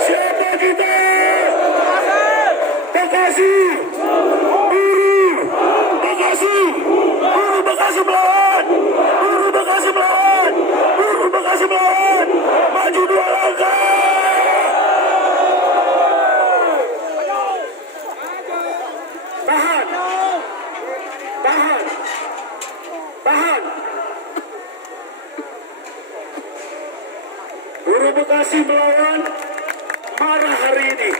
Siapa kita? Bekasi. Buruh Bekasi. Buruh Bekasi melawan. Buruh Bekasi melawan. Buruh Bekasi melawan. Maju 2 langkah. Tahan. Tahan. Tahan. Buruh Bekasi melawan, marah hari ini.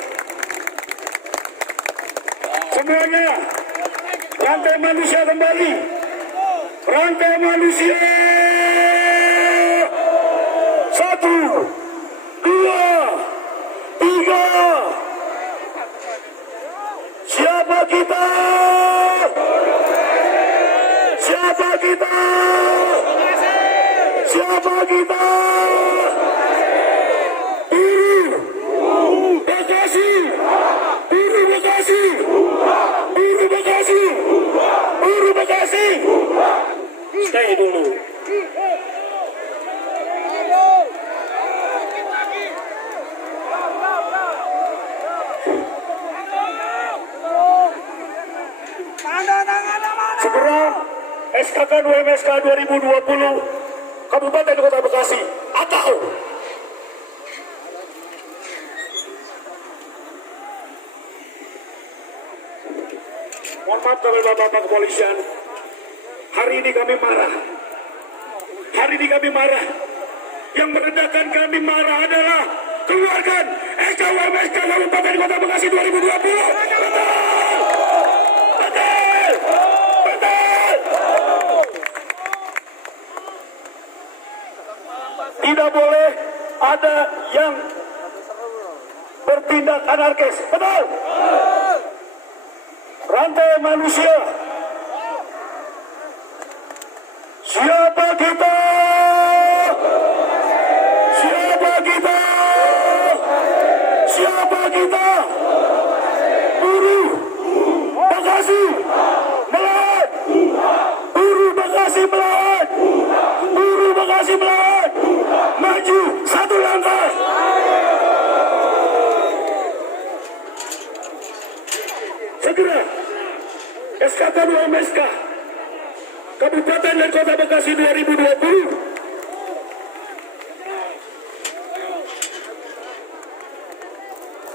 Semuanya, rantai manusia kembali. Rantai manusia. 1, 2, 3. Siapa kita? Siapa kita? Siapa kita? Buruh Bekasi. Buruh Bekasi. Buruh Bekasi. Buruh Bekasi. Stay dulu. Segera SKK 2MSK 2020 Kabupaten Kota Bekasi atau mohon maaf kepada Bapak kepolisian, hari ini kami marah. Hari ini kami marah. Yang meredakan kami marah adalah keluarkan SKWMSK Kabupaten Kota Bekasi 2020. Betul! Betul! Betul! Tidak boleh ada yang bertindak anarkis. Betul? Rantai manusia. Siapa kita? Siapa kita? Siapa kita? Buruh Bekasi melawan. Buruh Bekasi melawan. Buruh Bekasi melawan. Maju 1 langkah. Segera SKK 2MSK Kabupaten dan Kota Bekasi 2020.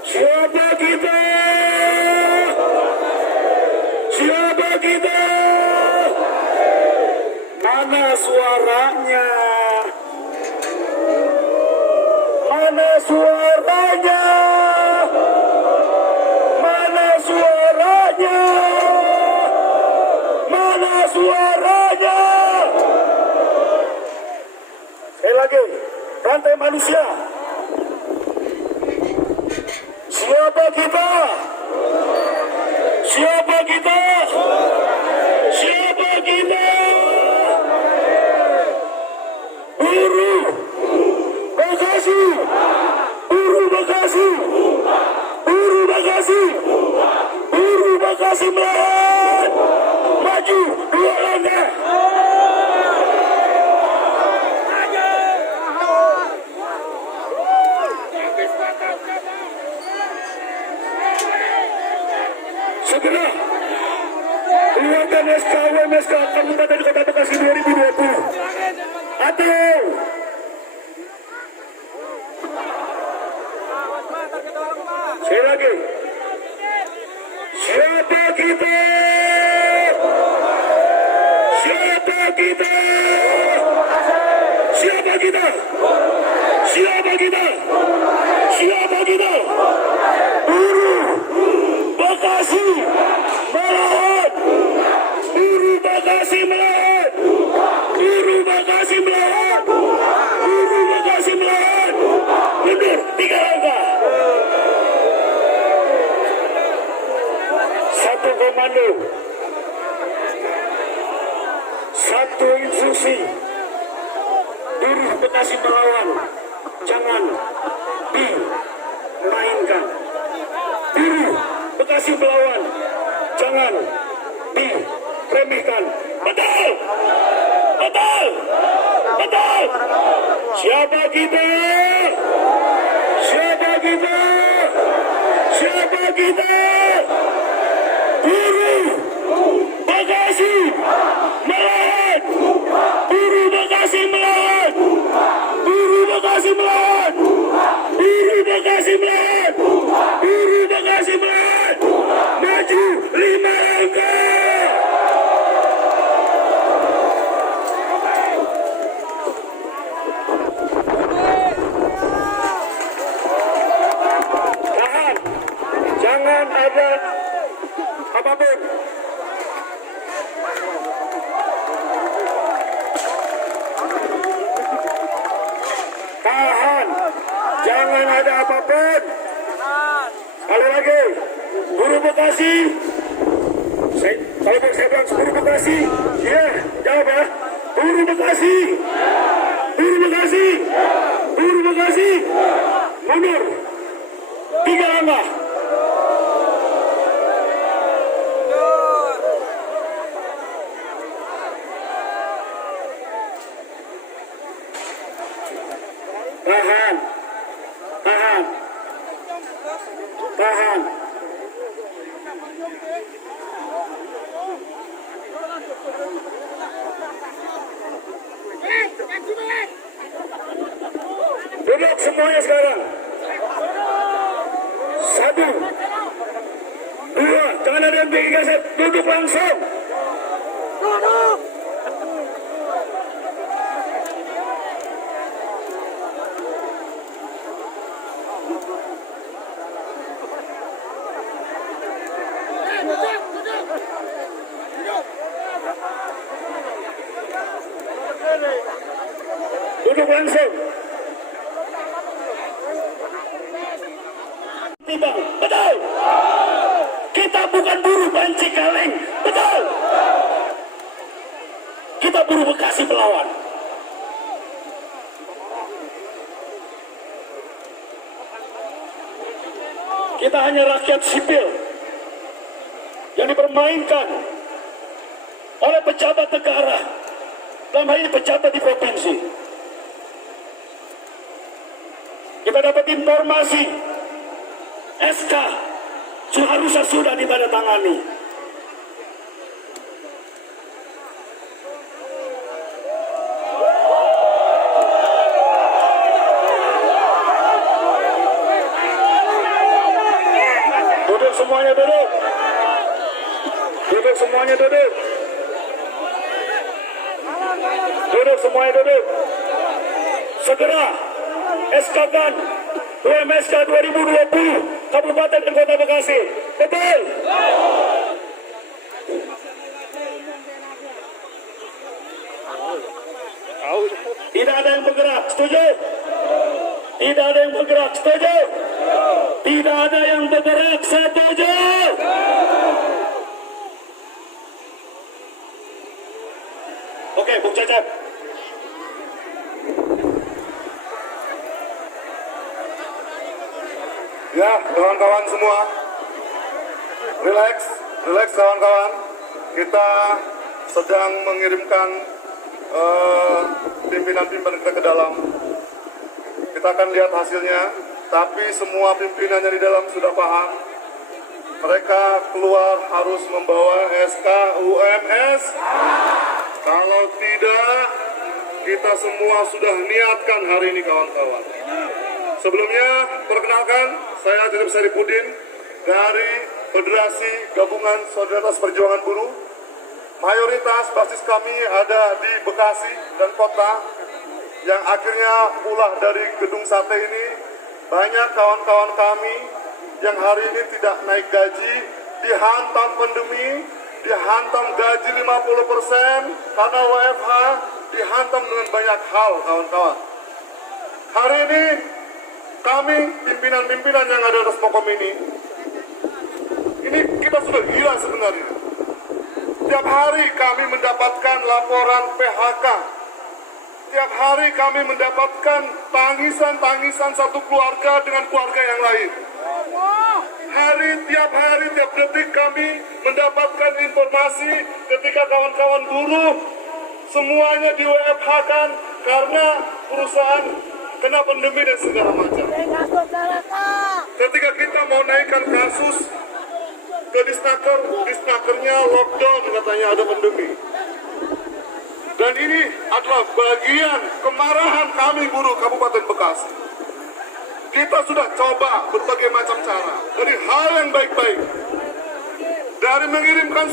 Siapa kita? Siapa kita? Mana suaranya? Mana suaranya? Mana suaranya? Mana suaranya? Sekali lagi, rantai manusia. Siapa kita? Siapa kita? Siapa kita? Buruh Bekasi. Buruh Bekasi. Buruh Bekasi. Buruh Bekasi. Bekasi melawan. Maju 2 langkah. Segera keluarkan SK UMSK Kabupaten Kota Bekasi 2020. Atau sekali lagi, siapa kita? Siapa kita? Siapa kita? Siapa kita? Siapa kita? Buruh Bekasi melawan. Buruh Bekasi melawan. Buruh Bekasi melawan. Buruh Bekasi melawan. Mundur 3 langkah. Satu komando, satu instruksi. Buruh Bekasi melawan, jangan dimainkan. Buruh Bekasi melawan, jangan diremehkan. Betul, betul, betul. Siapa kita? Siapa kita? Siapa kita? Buruh Bekasi melawan. Buruh Bekasi melawan. Buruh Bekasi melawan. Buruh Bekasi melawan. Buruh Bekasi melawan. Maju 5 langkah. Tahan. Jangan ada apapun. Tahan. Jangan ada apapun. Sekali lagi, Buruh Bekasi. Kalau saya bilang Buruh Bekasi, ya jawab ya. Buruh Bekasi. Buruh Bekasi. Buruh Bekasi. Mundur 3 langkah. Tahan. Tahan. Tahan. Duduk semuanya sekarang. 1, 2, jangan ada yang geser. Duduk langsung. Duduk. Duduk langsung. Timbang, betul. Kita bukan buruh banci kaleng, betul. Kita buruh Bekasi melawan. Kita hanya rakyat sipil yang dipermainkan oleh pejabat negara, dalam hal ini pejabat di provinsi. Kita dapat informasi SK seharusnya sudah ditandatangani. Duduk semuanya, duduk. Duduk semuanya, duduk. Duduk semuanya, duduk. Segera SK-kan UMSK 2020 Kabupaten dan Kota Bekasi. Betul. Tidak ada yang bergerak, setuju? Tidak ada yang bergerak, setuju? Tidak ada yang bergerak, setuju? Oke, Bung Cecep. Ya, kawan-kawan semua, relax. Relax kawan-kawan, kita sedang mengirimkan pimpinan-pimpinan kita ke dalam. Kita akan lihat hasilnya, tapi semua pimpinannya di dalam sudah paham. Mereka keluar harus membawa SK UMS. Kalau tidak, kita semua sudah niatkan hari ini kawan-kawan. Sebelumnya, perkenalkan, saya Cecep Saripudin dari Federasi Gabungan Solidaritas Perjuangan Buruh. Mayoritas basis kami ada di Bekasi dan kota, yang akhirnya ulah dari gedung sate ini. Banyak kawan-kawan kami yang hari ini tidak naik gaji, dihantam pandemi, dihantam gaji 50% karena WFH, dihantam dengan banyak hal kawan-kawan. Hari ini kami pimpinan-pimpinan yang ada atas Pokom ini kita sudah gila sebenarnya. Tiap hari kami mendapatkan laporan PHK. Tiap hari kami mendapatkan tangisan-tangisan satu keluarga dengan keluarga yang lain. Tiap hari, tiap detik kami mendapatkan informasi ketika kawan-kawan buruh semuanya di WFH-kan karena perusahaan kena pandemi dan segala macam. Ketika kita mau naikkan kasus ke disnakernya lockdown, katanya ada pandemi. Dan ini adalah bagian kemarahan kami buruh Kabupaten Bekasi. Kita sudah coba berbagai macam cara, dari hal yang baik-baik, dari mengirimkan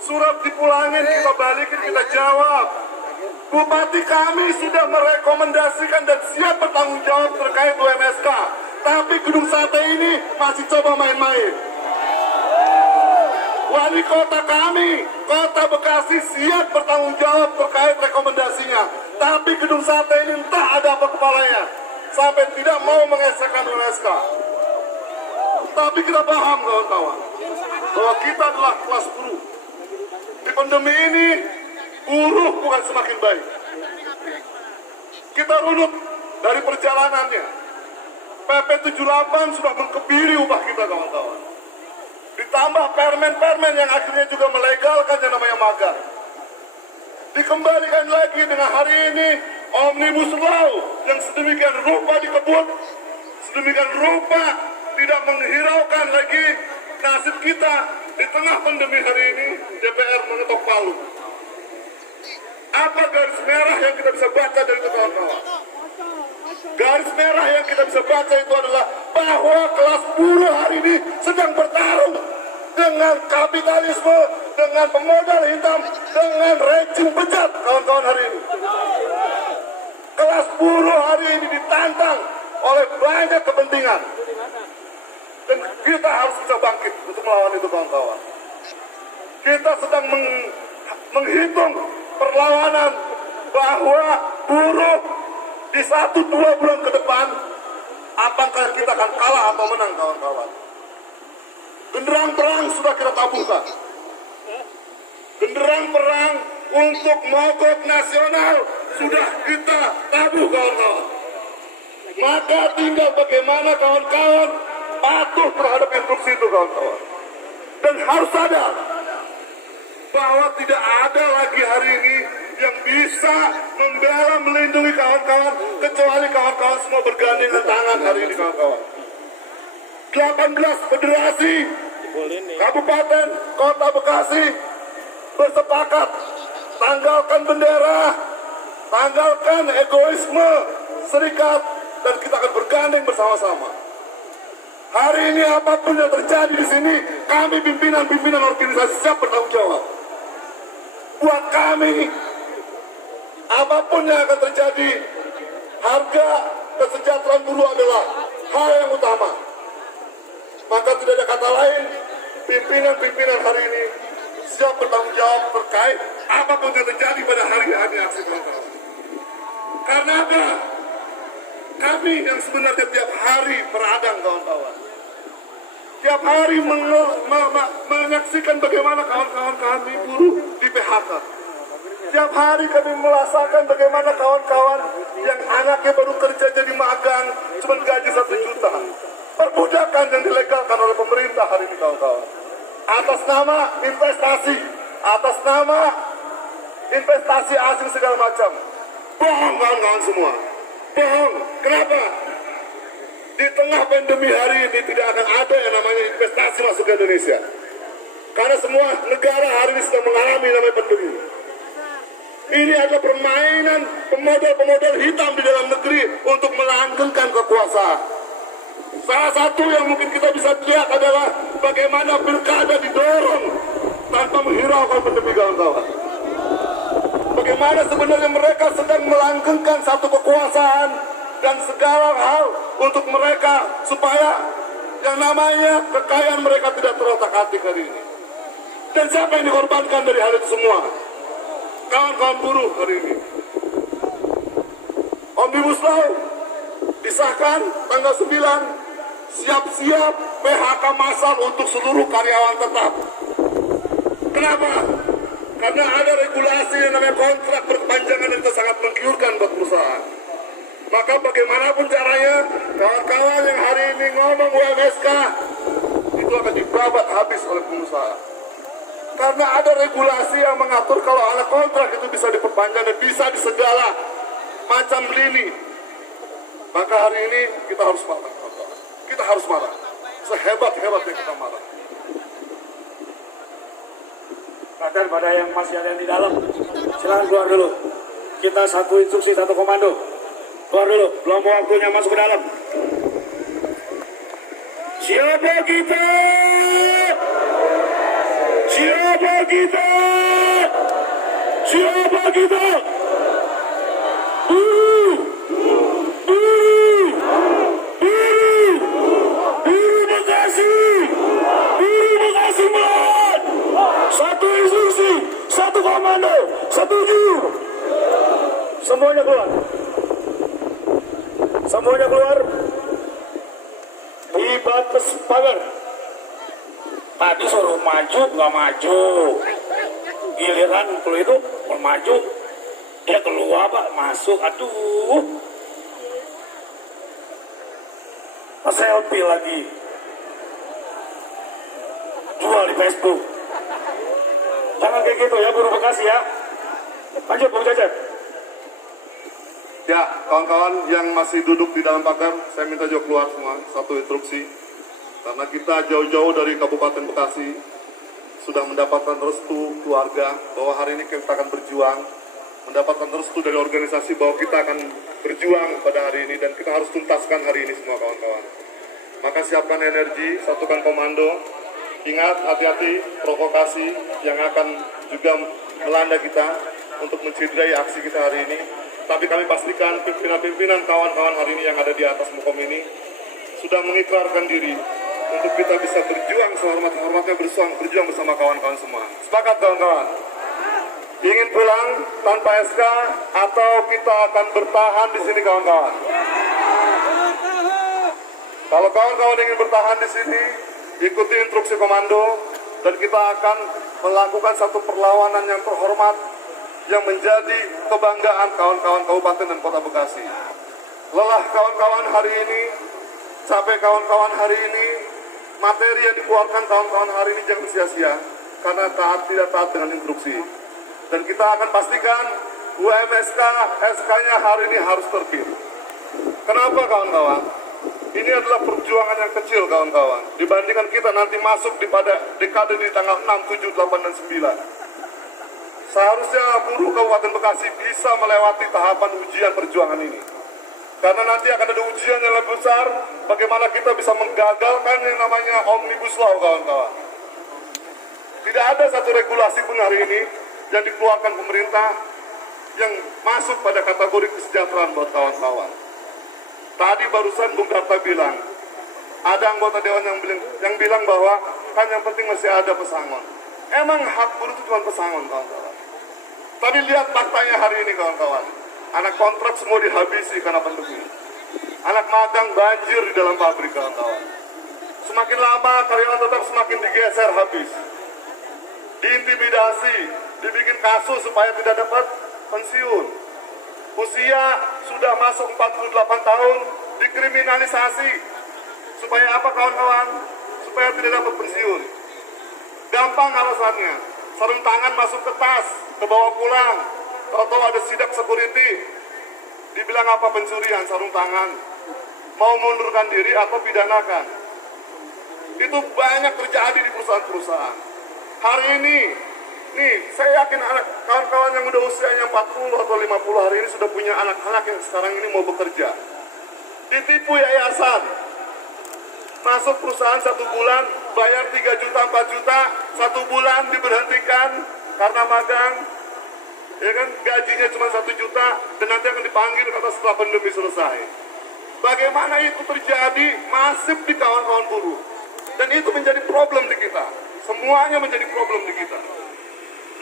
surat dipulangin, kita balikin, kita jawab. Bupati kami sudah merekomendasikan dan siap bertanggung jawab terkait UMSK, tapi gedung sate ini masih coba main-main. Wali kota kami, kota Bekasi siap bertanggung jawab terkait rekomendasinya, tapi gedung sate ini entah ada apa kepalanya, sampai tidak mau mengesahkan UMSK. Tapi kita paham kawan-kawan, bahwa kita adalah kelas buruh. Di pandemi ini, buruh bukan semakin baik. Kita runut dari perjalanannya. PP 78 sudah mengkebiri upah kita kawan-kawan. Ditambah permen-permen yang akhirnya juga melegalkan yang namanya magang. Dikembalikan lagi dengan hari ini Omnibus Law yang sedemikian rupa dikebut, sedemikian rupa tidak menghiraukan lagi nasib kita. Di tengah pandemi hari ini DPR mengetok palu. Apa garis merah yang kita bisa baca dari itu kawan-kawan? Garis merah yang kita bisa baca itu adalah bahwa kelas buruh hari ini sedang bertarung dengan kapitalisme, dengan pemodal hitam, dengan rejim bejat kawan-kawan hari ini. Kelas buruh hari ini ditantang oleh banyak kepentingan. Dan kita harus bisa bangkit untuk melawan itu kawan-kawan. Kita sedang menghitung perlawanan bahwa buruh di 1-2 bulan ke depan, apakah kita akan kalah atau menang kawan-kawan. Genderang perang sudah kita tabungkan. Genderang perang untuk mogok nasional sudah kita tabuh kawan-kawan. Maka tinggal bagaimana kawan-kawan patuh terhadap instruksi itu kawan-kawan. Dan harus sadar bahwa tidak ada lagi hari ini yang bisa membela melindungi kawan-kawan kecuali kawan-kawan semua bergandengan tangan hari ini kawan-kawan. 18 federasi kabupaten kota Bekasi bersepakat tanggalkan bendera, tanggalkan egoisme serikat, dan kita akan bergandeng bersama-sama. Hari ini apapun yang terjadi di sini, kami pimpinan organisasi siap bertanggung jawab. Buat kami, apapun yang akan terjadi, harga kesejahteraan buruh adalah hal yang utama. Maka tidak ada kata lain, pimpinan hari ini siap bertanggung jawab terkait apapun yang terjadi pada hari-hari aksi kawan-kawan. Karena apa? Kami yang sebenarnya tiap hari beradang kawan-kawan. Tiap hari menyaksikan bagaimana kawan-kawan kami buruh di PHK. Tiap hari kami merasakan bagaimana kawan-kawan yang anaknya baru kerja jadi magang, cuma gaji 1 juta. Perbudakan yang dilegalkan oleh pemerintah hari ini kawan-kawan. atas nama investasi, atas nama investasi asing segala macam. Bohong kawan-kawan semua. Bohong. Kenapa? Di tengah pandemi hari ini tidak akan ada yang namanya investasi masuk ke Indonesia. Karena semua negara hari ini sedang mengalami namanya pandemi. Ini adalah permainan pemodal-pemodal hitam di dalam negeri untuk melanggengkan kekuasaan. Salah satu yang mungkin kita bisa lihat adalah bagaimana pilkada didorong tanpa menghiraukan pandemi kawan-kawan. Bagaimana sebenarnya mereka sedang melanggengkan satu kekuasaan dan segala hal untuk mereka supaya yang namanya kekayaan mereka tidak terotak-atik hari ini. Dan siapa yang dikorbankan dari hal itu semua? Kawan-kawan buruh hari ini. Omnibus Law disahkan tanggal 9, siap-siap PHK massal untuk seluruh karyawan tetap. Kenapa? Karena ada regulasi yang namanya kontrak perpanjangan itu sangat menggiurkan buat perusahaan. Maka bagaimanapun caranya, kawan-kawan yang hari ini ngomong UMSK itu akan dibabat habis oleh pengusaha. Karena ada regulasi yang mengatur kalau ada kontrak itu bisa diperpanjang dan bisa di segala macam lini. Maka hari ini kita harus marah. Kita harus marah. Sehebat-hebatnya kita marah. Bahkan pada yang masih ada yang di dalam, silakan keluar dulu. Kita satu instruksi, satu komando. Keluar dulu, belum waktunya masuk ke dalam. Siapa kita? Siapa kita? Siapa kita? Bekasi melawan. Satu instruksi, satu komando, setuju. Semuanya keluar. Semuanya keluar. Di batas pagar. Tadi suruh maju, nggak maju. Giliran kalau itu mau maju, dia keluar pak, masuk. Aduh. Selfie lagi. Jual di Facebook. Jangan kayak gitu ya, buruh Bekasi ya. Lanjut, Bung Cecep. Ya, kawan-kawan yang masih duduk di dalam pagar, saya minta jauh keluar semua, satu instruksi. Karena kita jauh-jauh dari Kabupaten Bekasi, sudah mendapatkan restu keluarga, bahwa hari ini kita akan berjuang, mendapatkan restu dari organisasi bahwa kita akan berjuang pada hari ini, dan kita harus tuntaskan hari ini semua kawan-kawan. Maka siapkan energi, satukan komando, ingat hati-hati provokasi yang akan juga melanda kita untuk mencederai aksi kita hari ini. Tapi kami pastikan pimpinan-pimpinan kawan-kawan hari ini yang ada di atas mukom ini sudah mengikrarkan diri untuk kita bisa berjuang sehormat-hormatnya, berjuang bersama kawan-kawan semua. Sepakat kawan-kawan? Ingin pulang tanpa SK atau kita akan bertahan di sini kawan-kawan? Kalau kawan-kawan ingin bertahan di sini, ikuti instruksi komando dan kita akan melakukan satu perlawanan yang terhormat yang menjadi kebanggaan kawan-kawan Kabupaten dan Kota Bekasi. Lelah kawan-kawan hari ini, capek kawan-kawan hari ini, materi yang dikeluarkan kawan-kawan hari ini jangan sia-sia karena tidak taat dengan instruksi. Dan kita akan pastikan UMSK SK-nya hari ini harus terbit. Kenapa kawan-kawan? Ini adalah perjuangan yang kecil kawan-kawan dibandingkan kita nanti masuk di pada dekade di tanggal 6, 7, 8, dan 9. Seharusnya buruh Kabupaten Bekasi bisa melewati tahapan ujian perjuangan ini. Karena nanti akan ada ujian yang lebih besar, bagaimana kita bisa menggagalkan yang namanya Omnibus Law kawan-kawan. Tidak ada satu regulasi pun hari ini yang dikeluarkan pemerintah yang masuk pada kategori kesejahteraan buat kawan-kawan. Tadi barusan Bung Karta bilang, ada anggota dewan yang bilang bahwa kan yang penting masih ada pesangon. Emang hak buruh itu cuma pesangon kawan-kawan. Tapi lihat faktanya hari ini kawan-kawan. Anak kontrak semua dihabisi karena pandemi. Anak magang banjir di dalam pabrik kawan-kawan. Semakin lama karyawan tetap semakin digeser habis. Diintimidasi, dibikin kasus supaya tidak dapat pensiun. Usia sudah masuk 48 tahun, dikriminalisasi. Supaya apa kawan-kawan? Supaya tidak dapat pensiun. Gampang alasannya. Sarung tangan masuk ke tas, kebawa pulang. Tahu-tahu ada sidak security. Dibilang apa pencurian sarung tangan. Mau mundurkan diri atau pidanakan. Itu banyak terjadi di perusahaan-perusahaan. Hari ini, nih saya yakin anak kawan-kawan yang udah usianya 40 atau 50 hari ini sudah punya anak-anak yang sekarang ini mau bekerja. Ditipu yayasan. Masuk perusahaan 1 bulan, bayar 3 juta, 4 juta, 1 bulan diberhentikan karena magang. Ya kan, gajinya cuma 1 juta dan nanti akan dipanggil kata setelah pandemi selesai. Bagaimana itu terjadi masif di kawan-kawan buruh. Dan itu menjadi problem di kita. Semuanya menjadi problem di kita.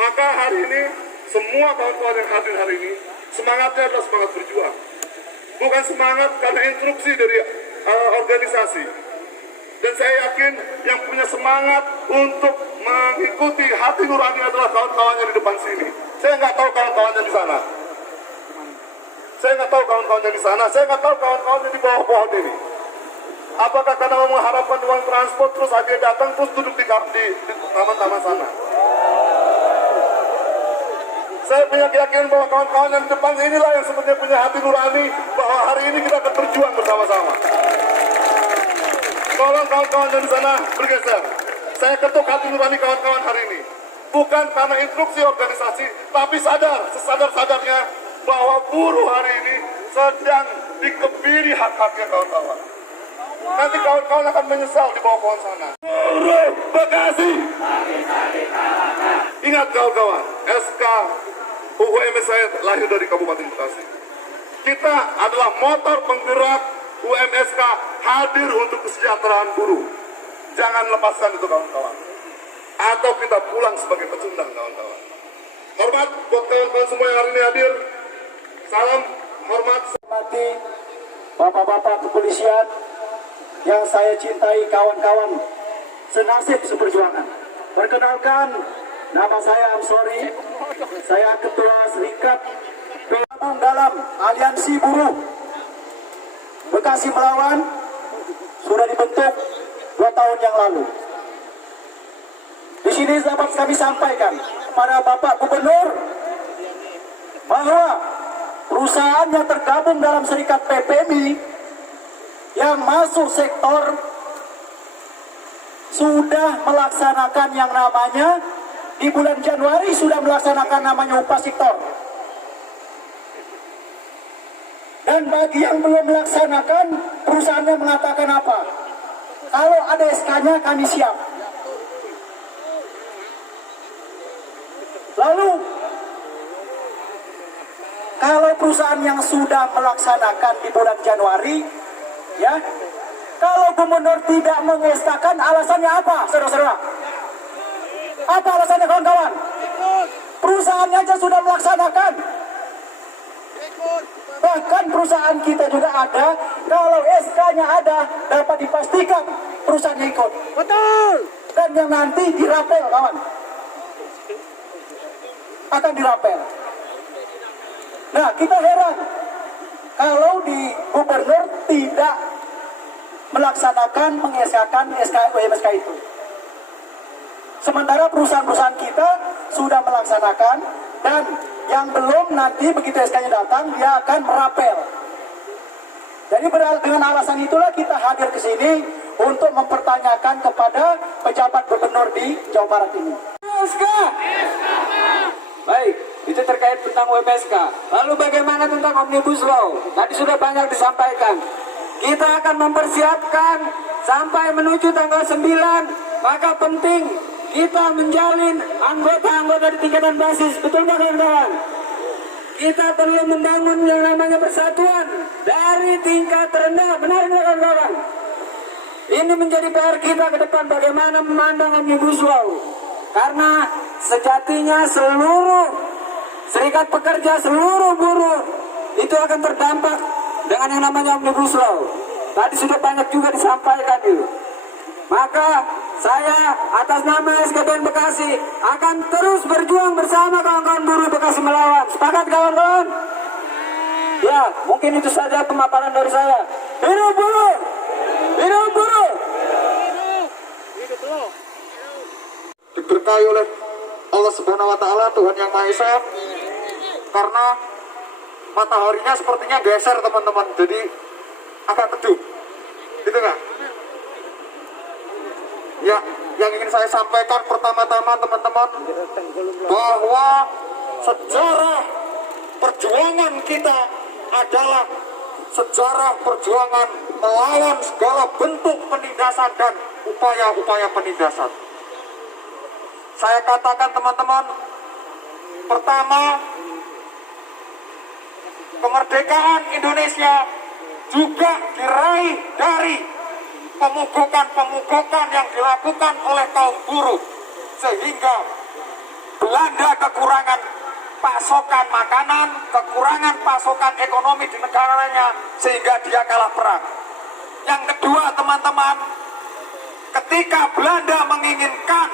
Maka hari ini, semua kawan-kawan yang hadir hari ini, semangatnya adalah semangat berjuang. Bukan semangat karena instruksi dari organisasi. Dan saya yakin yang punya semangat untuk mengikuti hati nurani adalah kawan-kawannya di depan sini. Saya nggak tahu kawan-kawannya di sana. Saya nggak tahu kawan-kawannya di sana. Saya nggak tahu kawan-kawannya di bawah pohon ini. Apakah karena mengharapkan uang transport terus akhirnya datang terus duduk di taman-taman sana? Saya punya keyakinan bahwa kawan-kawan yang di depan inilah yang sebenarnya punya hati nurani bahwa hari ini kita akan berjuang bersama-sama. Tolong kawan-kawan yang di sana bergeser. Saya ketuk hati nurani kawan-kawan hari ini. Bukan karena instruksi organisasi, tapi sesadar-sadarnya bahwa buruh hari ini sedang dikebiri hak-haknya kawan-kawan. Nanti kawan-kawan akan menyesal di bawah pohon sana. Buruh Bekasi. Ingat kawan-kawan, SK UMS saya lahir dari Kabupaten Bekasi. Kita adalah motor penggerak UMSK hadir untuk kesejahteraan buruh. Jangan lepaskan itu kawan-kawan. Atau kita pulang sebagai pecundang kawan-kawan. Hormat buat kawan-kawan semua yang hari ini hadir. Salam hormat. Hormati bapak-bapak kepolisian yang saya cintai, kawan-kawan senasib seperjuangan. Perkenalkan, nama saya Amsori. Saya Ketua Serikat Gabung dalam Aliansi Buruh Bekasi Melawan, sudah dibentuk 2 tahun yang lalu. Di sini dapat kami sampaikan kepada Bapak Gubernur bahwa perusahaan yang tergabung dalam Serikat PPMI yang masuk sektor sudah melaksanakan yang namanya di bulan Januari sudah melaksanakan namanya upah sektor. Dan bagi yang belum melaksanakan, perusahaannya mengatakan apa? Kalau ada SK-nya kami siap. Lalu kalau perusahaan yang sudah melaksanakan di bulan Januari, ya, kalau gubernur tidak mengesahkan, alasannya apa, saudara-saudara? Apa alasannya kawan-kawan? Perusahaannya aja sudah melaksanakan. Bahkan perusahaan kita juga ada, kalau SK-nya ada, dapat dipastikan perusahaannya ikut. Betul. Dan yang nanti dirapel, kawan. Akan dirapel. Nah, kita heran kalau di gubernur tidak melaksanakan, mengesahkan SK itu. Sementara perusahaan-perusahaan kita sudah melaksanakan, dan yang belum nanti begitu SK-nya datang, dia akan merapel. Jadi dengan alasan itulah kita hadir ke sini untuk mempertanyakan kepada pejabat gubernur di Jawa Barat ini. SK. Baik, itu terkait tentang UMSK. Lalu bagaimana tentang Omnibus Law? Tadi sudah banyak disampaikan. Kita akan mempersiapkan sampai menuju tanggal 9, maka penting kita menjalin anggota-anggota di tingkatan basis. Betul nggak kawan-kawan? Kita perlu membangun yang namanya persatuan dari tingkat terendah. Benar nggak kawan-kawan? Ini menjadi PR kita ke depan, bagaimana memandang Omnibus Law. Karena sejatinya seluruh serikat pekerja, seluruh buruh itu akan terdampak dengan yang namanya Omnibus Law. Tadi sudah banyak juga disampaikan itu. Maka saya atas nama SKBN Bekasi akan terus berjuang bersama kawan-kawan buruh Bekasi Melawan. Sepakat kawan-kawan? Ya, mungkin itu saja pemaparan dari saya. Hidup buruh! Hidup buruh! diberkahi oleh Allah Subhanahu wa taala, Tuhan Yang Maha Esa. Karena mataharinya sepertinya geser teman-teman, jadi agak teduh. Gitu nggak? Ya, yang ingin saya sampaikan pertama-tama teman-teman, bahwa sejarah perjuangan kita adalah sejarah perjuangan melawan segala bentuk penindasan dan upaya-upaya penindasan. Saya katakan teman-teman, pertama, kemerdekaan Indonesia juga diraih dari pemogokan-pemogokan yang dilakukan oleh kaum buruh, sehingga Belanda kekurangan pasokan makanan, kekurangan pasokan ekonomi di negaranya, sehingga dia kalah perang. Yang kedua teman-teman, ketika Belanda menginginkan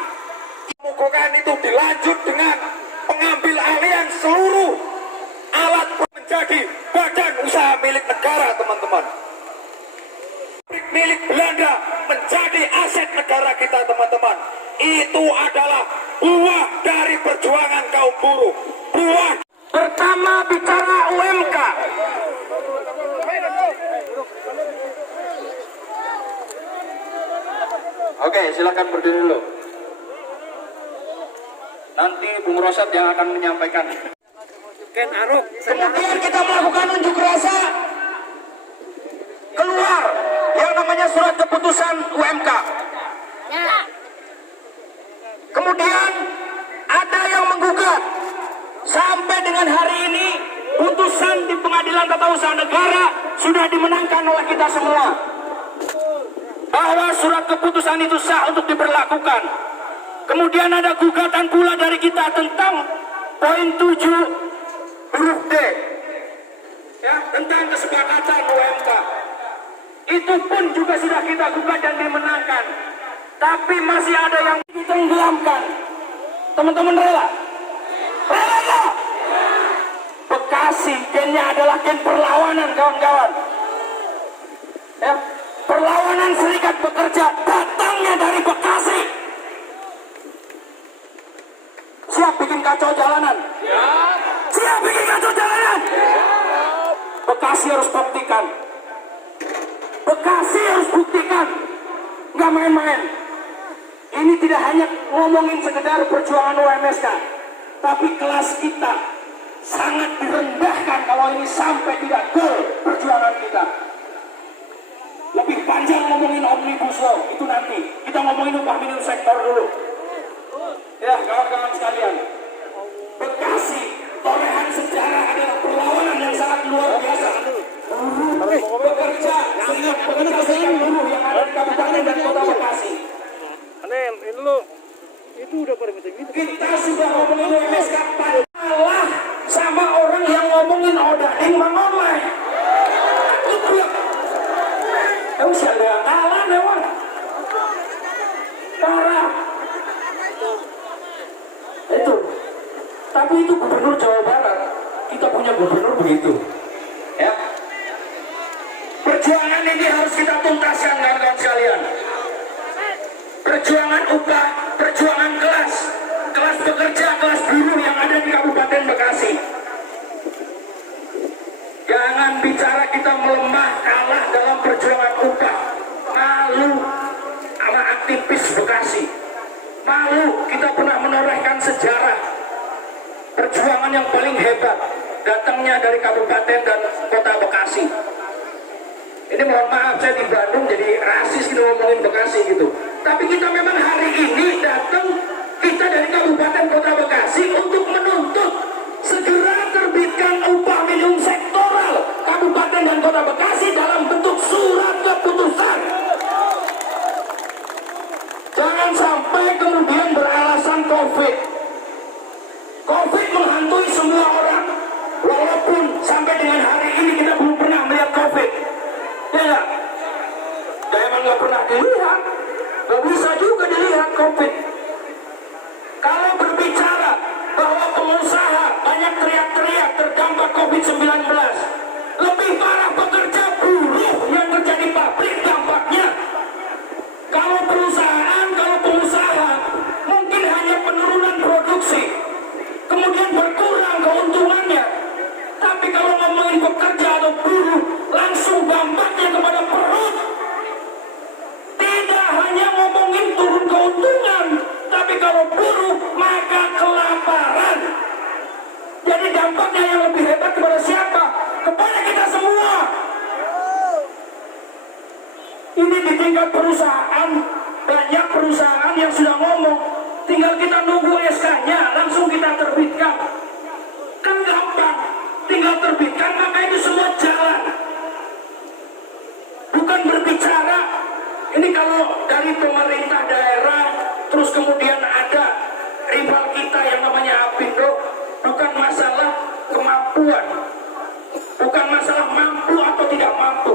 pemogokan itu dilanjut dengan pengambil alihan seluruh alat menjadi badan usaha milik negara teman-teman. Milik Belanda menjadi aset negara kita teman-teman. Itu adalah buah dari perjuangan kaum buruh. Buah pertama bicara UMK. Oke, silakan berdiri dulu. Nanti Bung Rosat yang akan menyampaikan. Kemudian kita melakukan unjuk rasa, keluar yang namanya surat keputusan UMK. Kemudian ada yang menggugat. Sampai dengan hari ini putusan di Pengadilan Tata Usaha Negara sudah dimenangkan oleh kita semua, bahwa surat keputusan itu sah untuk diberlakukan. Kemudian ada gugatan pula dari kita tentang poin 7 huruf D, ya, tentang kesepakatan UMK. Itu pun juga sudah kita gugat dan dimenangkan. Tapi masih ada yang ditenggelamkan. Teman-teman rela? Rela ya? Bekasi gennya adalah gen perlawanan kawan-kawan. Ya, perlawanan serikat pekerja datangnya dari Bekasi. Siap bikin kacau jalanan? Siap bikin kacau jalanan? Bekasi harus buktikan. Bekasi harus buktikan. Nggak main-main. Ini tidak hanya ngomongin sekedar perjuangan UMSK, tapi kelas kita sangat direndahkan kalau ini sampai tidak goal perjuangan kita. Lebih panjang ngomongin Omnibus Law, itu nanti. Kita ngomongin upah minimum sektor dulu. Ya, kawan-kawan sekalian. Bekasi, torehan sejarah adalah perlawanan yang sangat luar biasa. Bekerja dengan pekerjaan buruh yang ada di kabupaten dan kota Bekasi. Kita sudah ngomongin UMSK, kalah sama orang yang ngomongin odading online. Itu ya. Kamu sudah kalah lewat. Parah. Itu. Tapi itu gubernur Jawa Barat. Kita punya gubernur begitu. Ya. Perjuangan ini harus kita tuntaskan kawan-kawan sekalian. Perjuangan upah, perjuangan kelas pekerja, kelas buruh yang ada di Kabupaten Bekasi. Jangan bicara kita melemah, kalah dalam perjuangan upah. Malu sama aktivis Bekasi. Malu kita pernah menorehkan sejarah perjuangan yang paling hebat datangnya dari Kabupaten dan Kota Bekasi. Ini mohon maaf, saya di Bandung jadi rasis gitu ngomongin Bekasi gitu. Tapi kita memang hari ini datang, kita dari Kabupaten Kota Bekasi untuk menuntut segera terbitkan upah minimum sektoral Kabupaten dan Kota Bekasi dalam bentuk surat keputusan. Jangan sampai kemudian beralasan COVID. COVID menghantui semua orang. Walaupun sampai dengan hari ini kita belum pernah melihat COVID. Ya enggak? Ya emang nggak pernah dilihat. Nggak bisa juga dilihat COVID. Kalau berbicara bahwa pengusaha banyak teriak-teriak terdampak COVID-19, lebih parah pekerja buruh yang kerja di pabrik dampaknya. Kalau pengusaha mungkin hanya keuntungan, tapi kalau buruh maka kelaparan. Jadi dampaknya yang lebih hebat kepada siapa? Kepada kita semua. Ini di tingkat perusahaan, banyak perusahaan yang sudah ngomong, tinggal kita nunggu SK-nya, langsung kita terbitkan. Kan gampang, tinggal terbitkan, maka itu semua jalan. Bukan berbicara, ini kalau dari pemerintah daerah, terus kemudian ada rival kita yang namanya Apindo, bukan masalah kemampuan, bukan masalah mampu atau tidak mampu,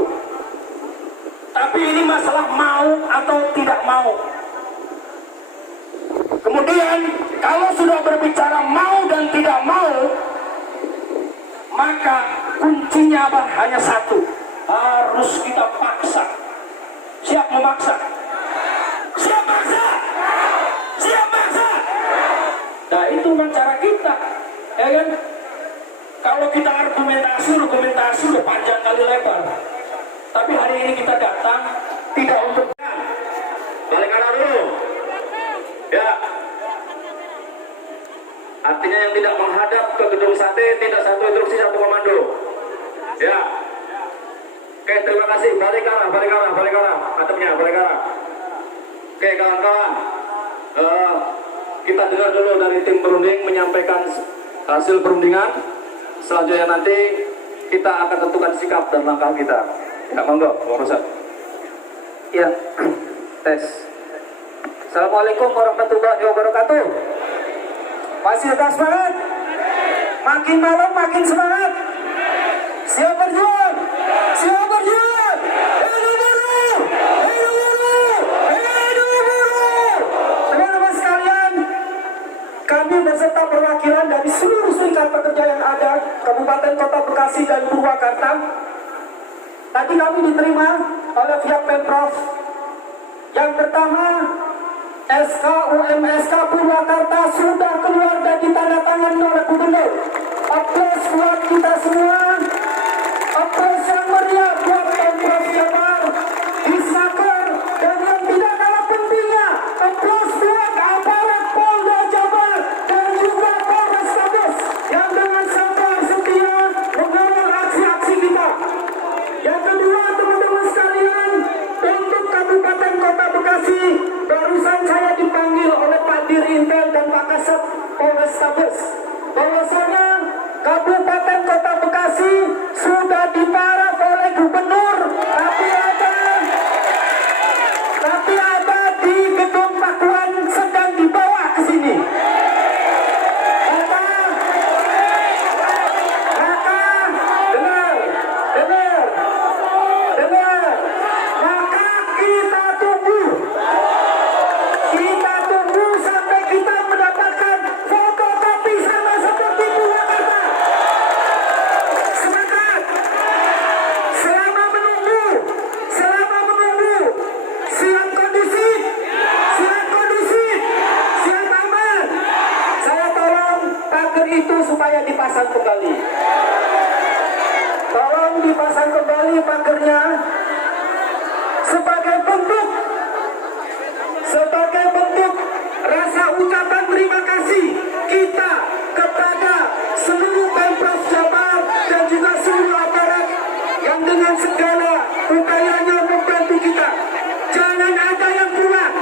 tapi ini masalah mau atau tidak mau. Kemudian kalau sudah berbicara mau dan tidak mau, maka kuncinya apa? Hanya satu, harus kita paksa. Siap memaksa? Siap paksa? Siap paksa? Nah itu kan cara kita, ya kan? Kalau kita argumentasi udah panjang kali lebar. Tapi hari ini kita datang tidak untuk balik kanan dulu, ya. Artinya yang tidak menghadap ke gedung sate tidak satu instruksi satu komando, ya. Oke, terima kasih. Balik kanan, atapnya balik kanan. Oke, kawan-kawan, kita dengar dulu dari tim perunding menyampaikan hasil perundingan. Selanjutnya nanti kita akan tentukan sikap dan langkah kita. Ya, monggo, Ustaz. Ya, tes. Assalamualaikum warahmatullahi wabarakatuh. Masih tetap semangat? Makin malam makin semangat. Siap berjuang? Siap berjuang? Hidup buruh! Hidup buruh! Hidup buruh! Teman-teman sekalian, kami beserta perwakilan dari seluruh serikat pekerja yang ada, Kabupaten Kota Bekasi dan Purwakarta. Tadi kami diterima oleh pihak Pemprov. Yang pertama, SK UMSK Purwakarta sudah keluar dan ditandatangani oleh Gubernur. Aplaus buat kita semua. Aplaus yang meriah buat Pemprov Jabar, Disnaker, dan yang tidak kalah pentingnya, aplaus buat aparat Polda Jabar dan juga Polrestabes yang dengan sabar setia mengawal aksi-aksi kita. Yang kedua, teman-teman sekalian, untuk Kabupaten Kota Bekasi, barusan saya dipanggil oleh Pak Dirintel dan Pak Kasat Polrestabes bahwasanya Kabupaten Kota Bekasi sudah diparaf oleh Gubernur, tapi ada di gedung Pakuan sedang dibawa ke sini. Dengar. Maka kita tunggu sampai kita mendapatkan fotokopi sama seperti Purwakarta. Semangat. Selama menunggu, siap kondusif, siap aman. Saya tolong pagar itu supaya dipasang kembali. Tolong dipasang kembali pagarnya sebagai bentuk rasa ucapan terima kasih kita kepada seluruh Pemprov Jabar dan juga seluruh aparat yang dengan segala upayanya membantu kita. Jangan ada yang pulang.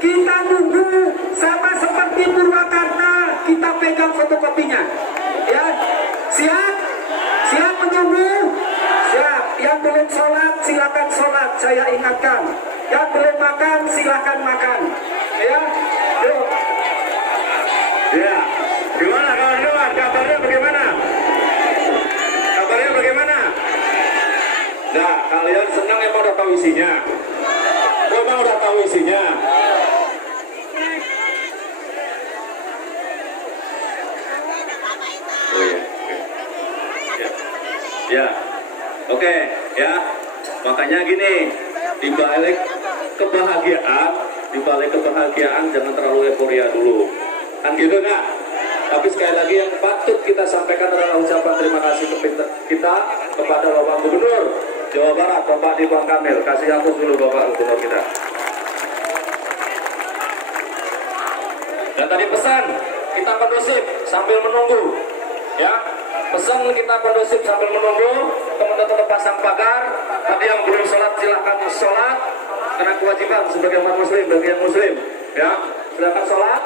Kita nunggu sama seperti Purwakarta, kita pegang fotokopinya. Ya, siap menunggu. Siap. Yang belum sholat silakan sholat, saya ingatkan. Yang belum makan silakan makan. Ya, yuk. Ya, gimana kawan-kawan? Kabarnya bagaimana? Nah, kalian senang emang udah tahu isinya? Emang udah tahu isinya? Ya, oke, ya. Makanya gini, di balik kebahagiaan jangan terlalu euforia dulu, kan gitu nggak? Tapi sekali lagi yang patut kita sampaikan adalah ucapan terima kasih kita kepada Bapak Gubernur Jawa Barat, Bapak Ridwan Kamil. Kasih aplaus dulu Bapak Gubernur kita. Dan tadi pesan kita kondusif sambil menunggu, ya. Pesan kita kondusif sambil menunggu. Teman-teman pasang pagar. Tadi yang belum sholat silahkan sholat karena kewajiban sebagai umat Muslim, bagian Muslim, ya. Silakan sholat.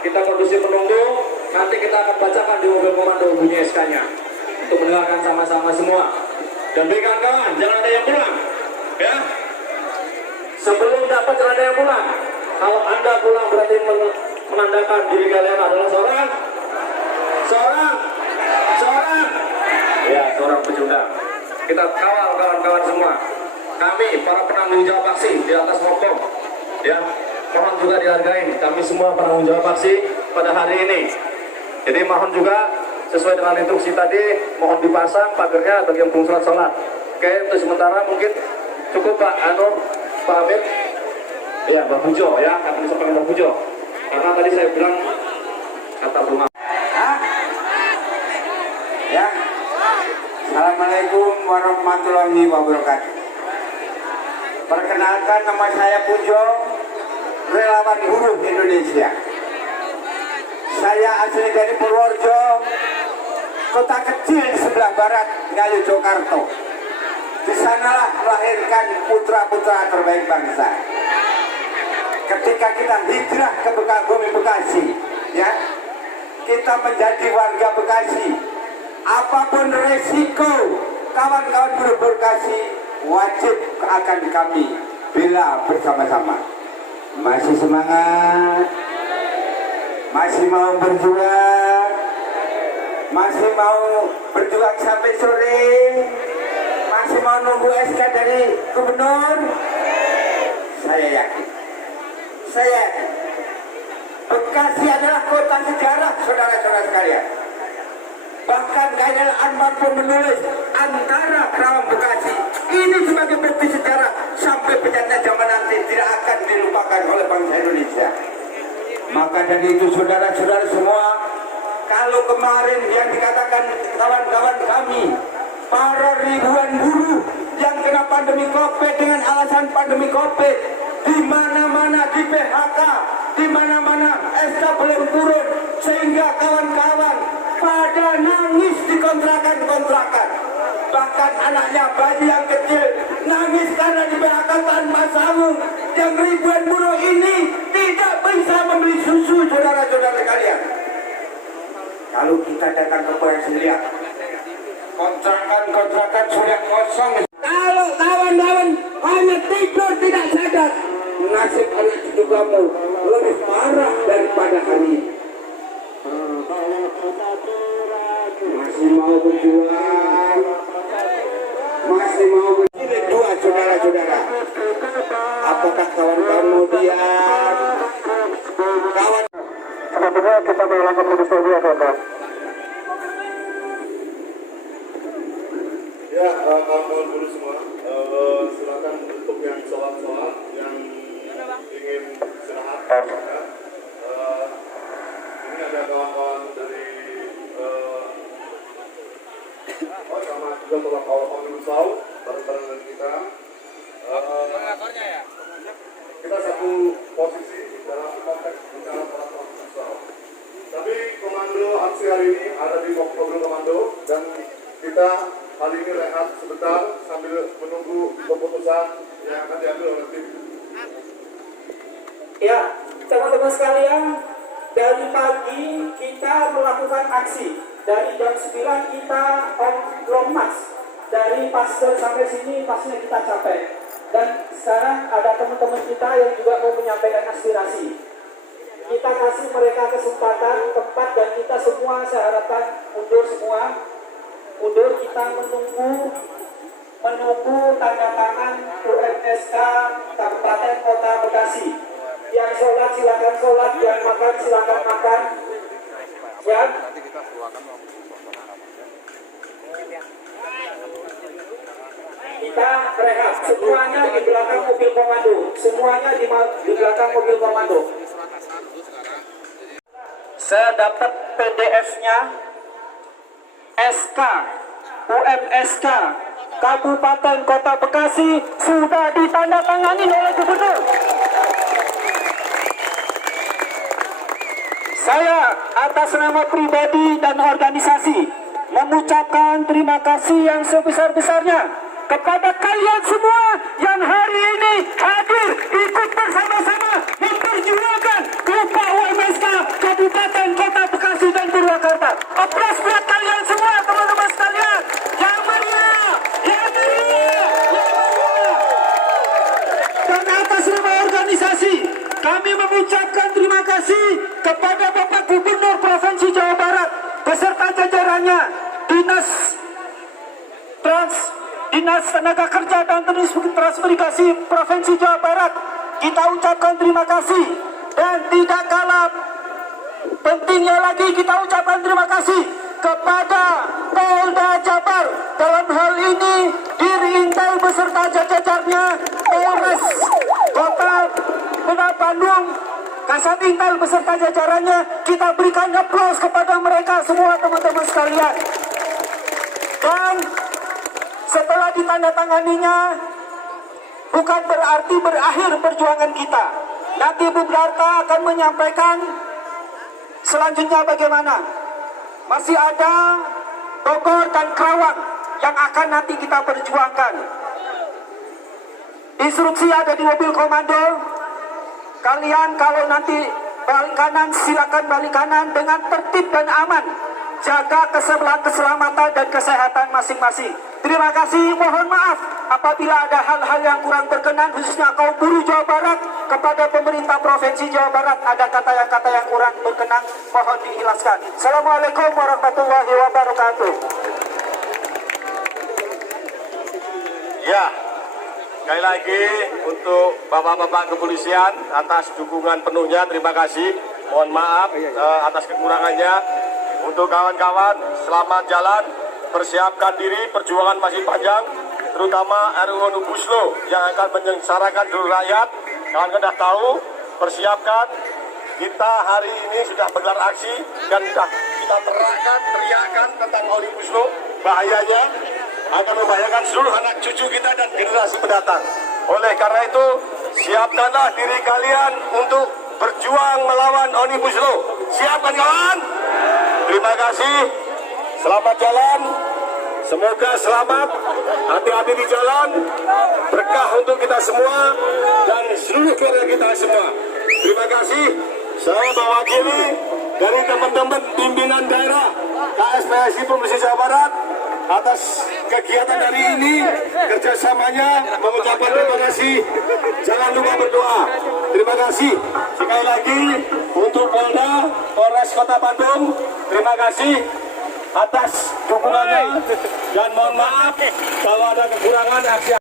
Kita kondusif menunggu. Nanti kita akan bacakan di mobil komando bunyi SK-nya untuk mendengarkan sama-sama semua. Dan berikan kawan, jangan ada yang pulang, ya. Sebelum dapat jangan ada yang pulang. Kalau Anda pulang berarti menandakan diri kalian adalah seorang, ya, seorang pecundang. Kita kawal kawan-kawan semua. Kami para penanggung jawab aksi di atas Hongkong, ya, mohon juga dihargai. Kami semua penanggung jawab aksi pada hari ini. Jadi mohon juga sesuai dengan instruksi tadi, mohon dipasang pagarnya bagi yang belum sholat. Oke, untuk sementara mungkin cukup Pak Pak Amir, ya, Mbak Pujo, ya, akan disampaikan Mbak Pujo. Karena tadi saya bilang kata belum. Ya. Assalamualaikum warahmatullahi wabarakatuh. Perkenalkan, nama saya Pujo, relawan buruh Indonesia. Saya asli dari Purworejo, kota kecil di sebelah barat Ngayu Jogarta. Di sanalah melahirkan putra-putra terbaik bangsa. Ketika kita hijrah ke bumi Bekasi, ya, kita menjadi warga Bekasi. Apapun resiko kawan-kawan buruh Bekasi wajib akan kami bela bersama-sama. Masih semangat? Masih mau berjuang? Masih mau berjuang sampai sore? Masih mau nunggu SK dari gubernur? Saya yakin. Bekasi adalah kota sejarah, saudara-saudara sekalian. Bahkan Khairil Anwar pun menulis antara Kerawang Bekasi ini sebagai bukti sejarah sampai bencana zaman nanti tidak akan dilupakan oleh bangsa Indonesia. Maka dari itu saudara-saudara semua, kalau kemarin yang dikatakan kawan-kawan kami, para ribuan buruh yang kena pandemi COVID dengan alasan pandemi COVID, di mana-mana di PHK, di mana-mana SK belum turun, sehingga kawan-kawan pada nangis di kontrakan-kontrakan. Bahkan anaknya bayi yang kecil nangis karena di PHK tanpa sanggup. Yang ribuan buruh ini tidak bisa membeli susu, saudara-saudara kalian. Kalau kita datang ke Bekasi, lihat kontrakan-kontrakan sudah kosong. Kalau kawan-kawan hanya tidur tidak sadar, nasib anak cucu kamu lebih parah daripada hari ini. Masih mau berjuang, masih mau berjuang. Dua saudara-saudara, apakah kawan-kawan mau diam? Kawan, sebetulnya kita melakukan putusan dia, kawan-kawan. Ya, kawan-kawan buruh semua, silakan untuk yang sholat-sholat, yang ingin istirahat. Ya. Ini ada kawan-kawan dari sama juga tolong Omnibus Law, bareng-bareng kita. Kita satu posisi dalam konteks bicara tentang Omnibus Law. Tapi komando aksi hari ini ada di mobil komando dan kita hari ini rehat sebentar sambil menunggu keputusan yang akan diambil oleh tim. Ya, teman-teman sekalian, dari pagi kita melakukan aksi. Dari jam 9 kita on long march. Dari Pasteur sampai sini pastinya kita capek. Dan sekarang ada teman-teman kita yang juga mau menyampaikan aspirasi. Kita kasih mereka kesempatan, tempat, dan kita semua saya harapkan mundur semua. Mundur, kita menunggu tanda tangan UMSK Kabupaten Kota Bekasi. Yang sholat silakan sholat, yang makan silakan makan. Ya. Kita rehat semuanya di belakang mobil komando. Semuanya di belakang mobil komando. Saya dapat PDF-nya SK UMSK Kabupaten Kota Bekasi sudah ditandatangani oleh Gubernur. Saya atas nama pribadi dan organisasi mengucapkan terima kasih yang sebesar-besarnya kepada kalian semua yang hari ini hadir ikut bersama-sama memperjuangkan upah UMSK Kabupaten Kota Bekasi dan Purwakarta. Aplaus buat kalian semua teman-teman sekalian. Yang meriah, yang meriah, yang meriah. Dan atas nama organisasi kami mengucapkan terima kasih kepada Bapak Gubernur Provinsi Jawa Barat beserta jajarannya, Dinas Tenaga Kerja dan Transmigrasi Provinsi Jawa Barat. Kita ucapkan terima kasih, dan tidak kalah pentingnya lagi kita ucapkan terima kasih kepada Polda Jabar, dalam hal ini Dirintel beserta jajarannya, Polres Kota Bandung, Kasat Intel beserta jajarannya. Kita berikan aplaus kepada mereka semua teman-teman sekalian. Dan setelah ditandatanganinya bukan berarti berakhir perjuangan kita. Nanti Bung Darta akan menyampaikan selanjutnya bagaimana. Masih ada Bogor dan Karawang yang akan nanti kita perjuangkan. Instruksi ada di mobil komando. Kalian kalau nanti balik kanan, silakan balik kanan dengan tertib dan aman. Jaga keselamatan dan kesehatan masing-masing. Terima kasih, mohon maaf apabila ada hal-hal yang kurang berkenan, khususnya kaum buruh Jawa Barat. Kepada pemerintah Provinsi Jawa Barat ada kata yang kurang berkenan, mohon diikhlaskan. Assalamualaikum warahmatullahi wabarakatuh. Ya, sekali lagi untuk Bapak-Bapak kepolisian atas dukungan penuhnya, terima kasih. Mohon maaf atas kekurangannya. Untuk kawan-kawan, selamat jalan, persiapkan diri, perjuangan masih panjang, terutama RUU Omnibus Law yang akan menyengsarakan seluruh rakyat. Kawan sudah tahu, persiapkan. Kita hari ini sudah menggelar aksi dan sudah kita teriakan tentang Omnibus Law, bahayanya akan membahayakan seluruh anak cucu kita dan generasi mendatang. Oleh karena itu, siapkanlah diri kalian untuk berjuang melawan Omnibus Law. Siapkan kawan? Terima kasih. Selamat jalan. Semoga selamat. Hati-hati di jalan. Berkah untuk kita semua dan seluruh keluarga kita semua. Terima kasih. Saya mewakili dari teman-teman pimpinan daerah KSPSI Provinsi Jawa Barat atas kegiatan hari ini, kerjasamanya, mengucapkan terima kasih. Jangan lupa berdoa. Terima kasih sekali lagi untuk Polda, Polres Kota Bandung. Terima kasih atas dukungannya dan mohon maaf kalau ada kekurangan aksi.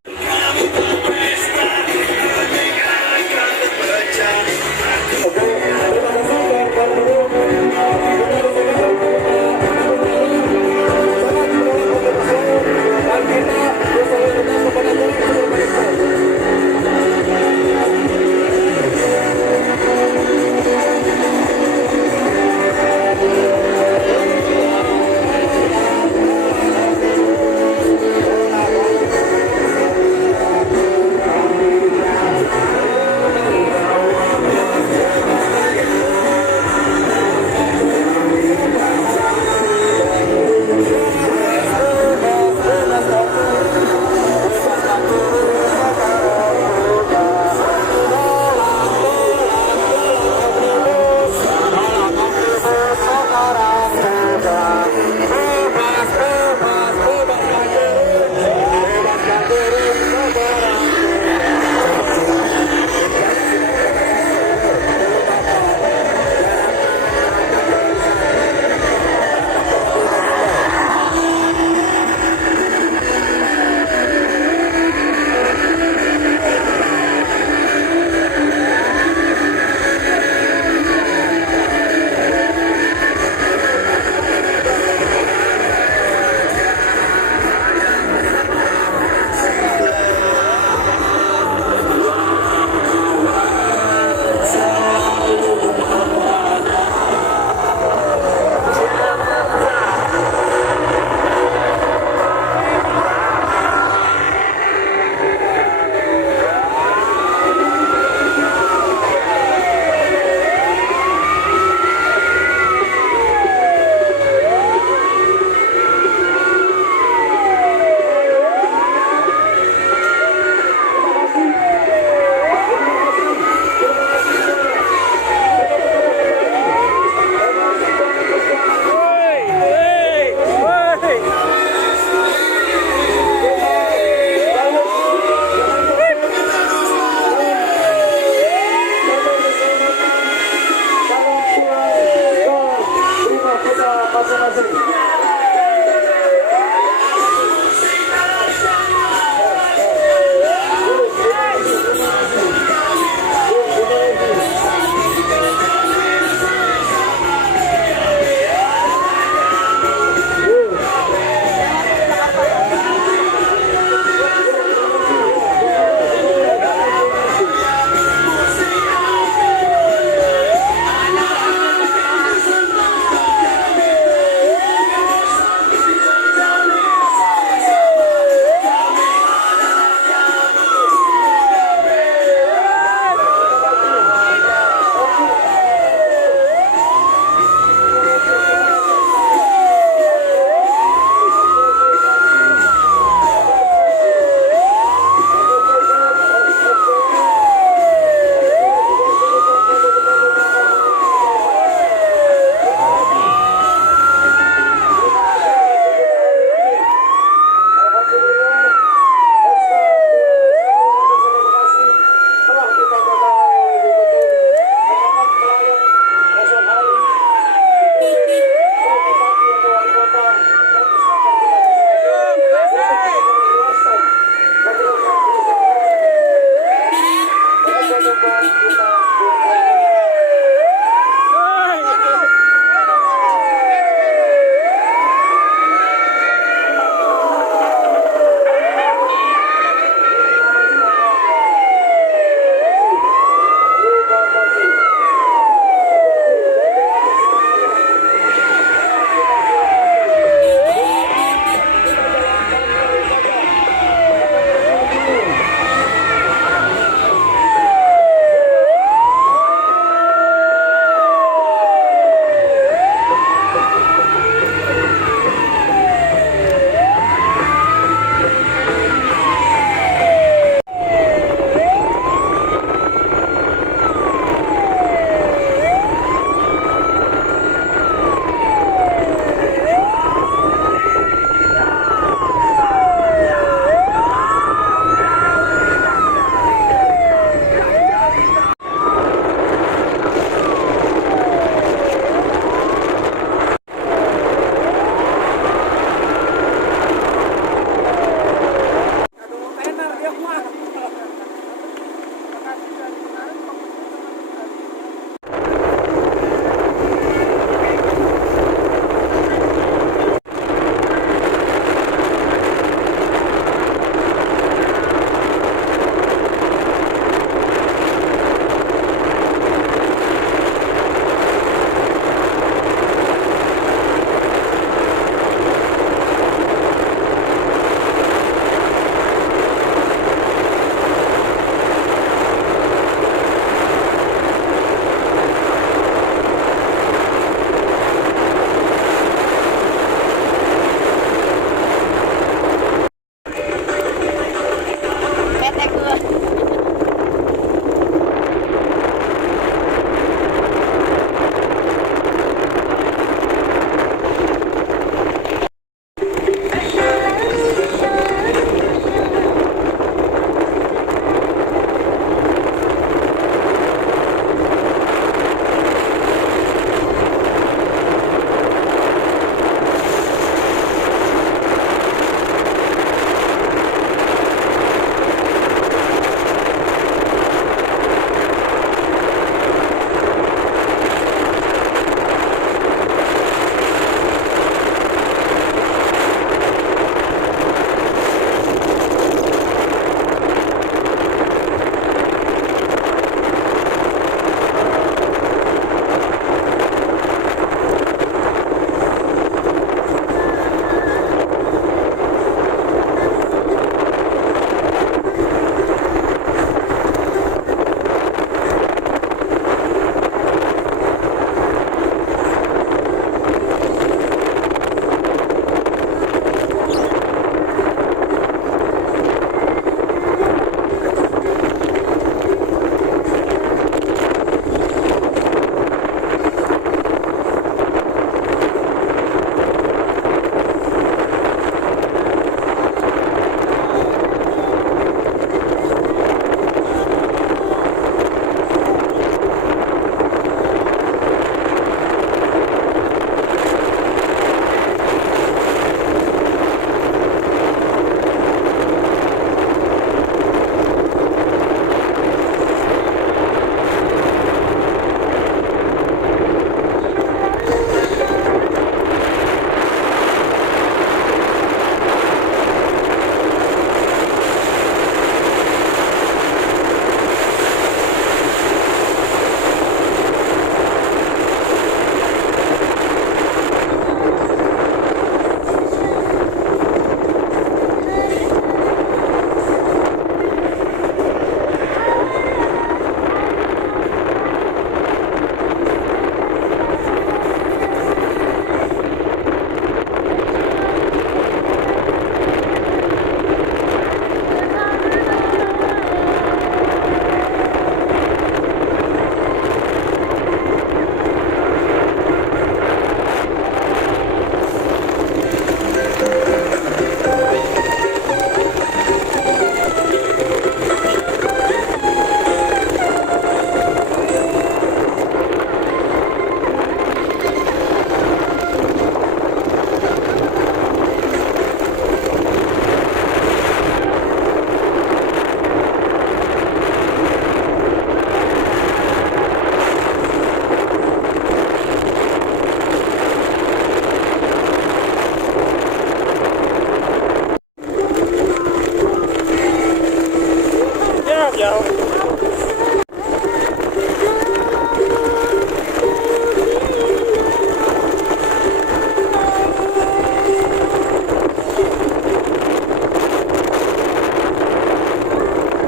jauh.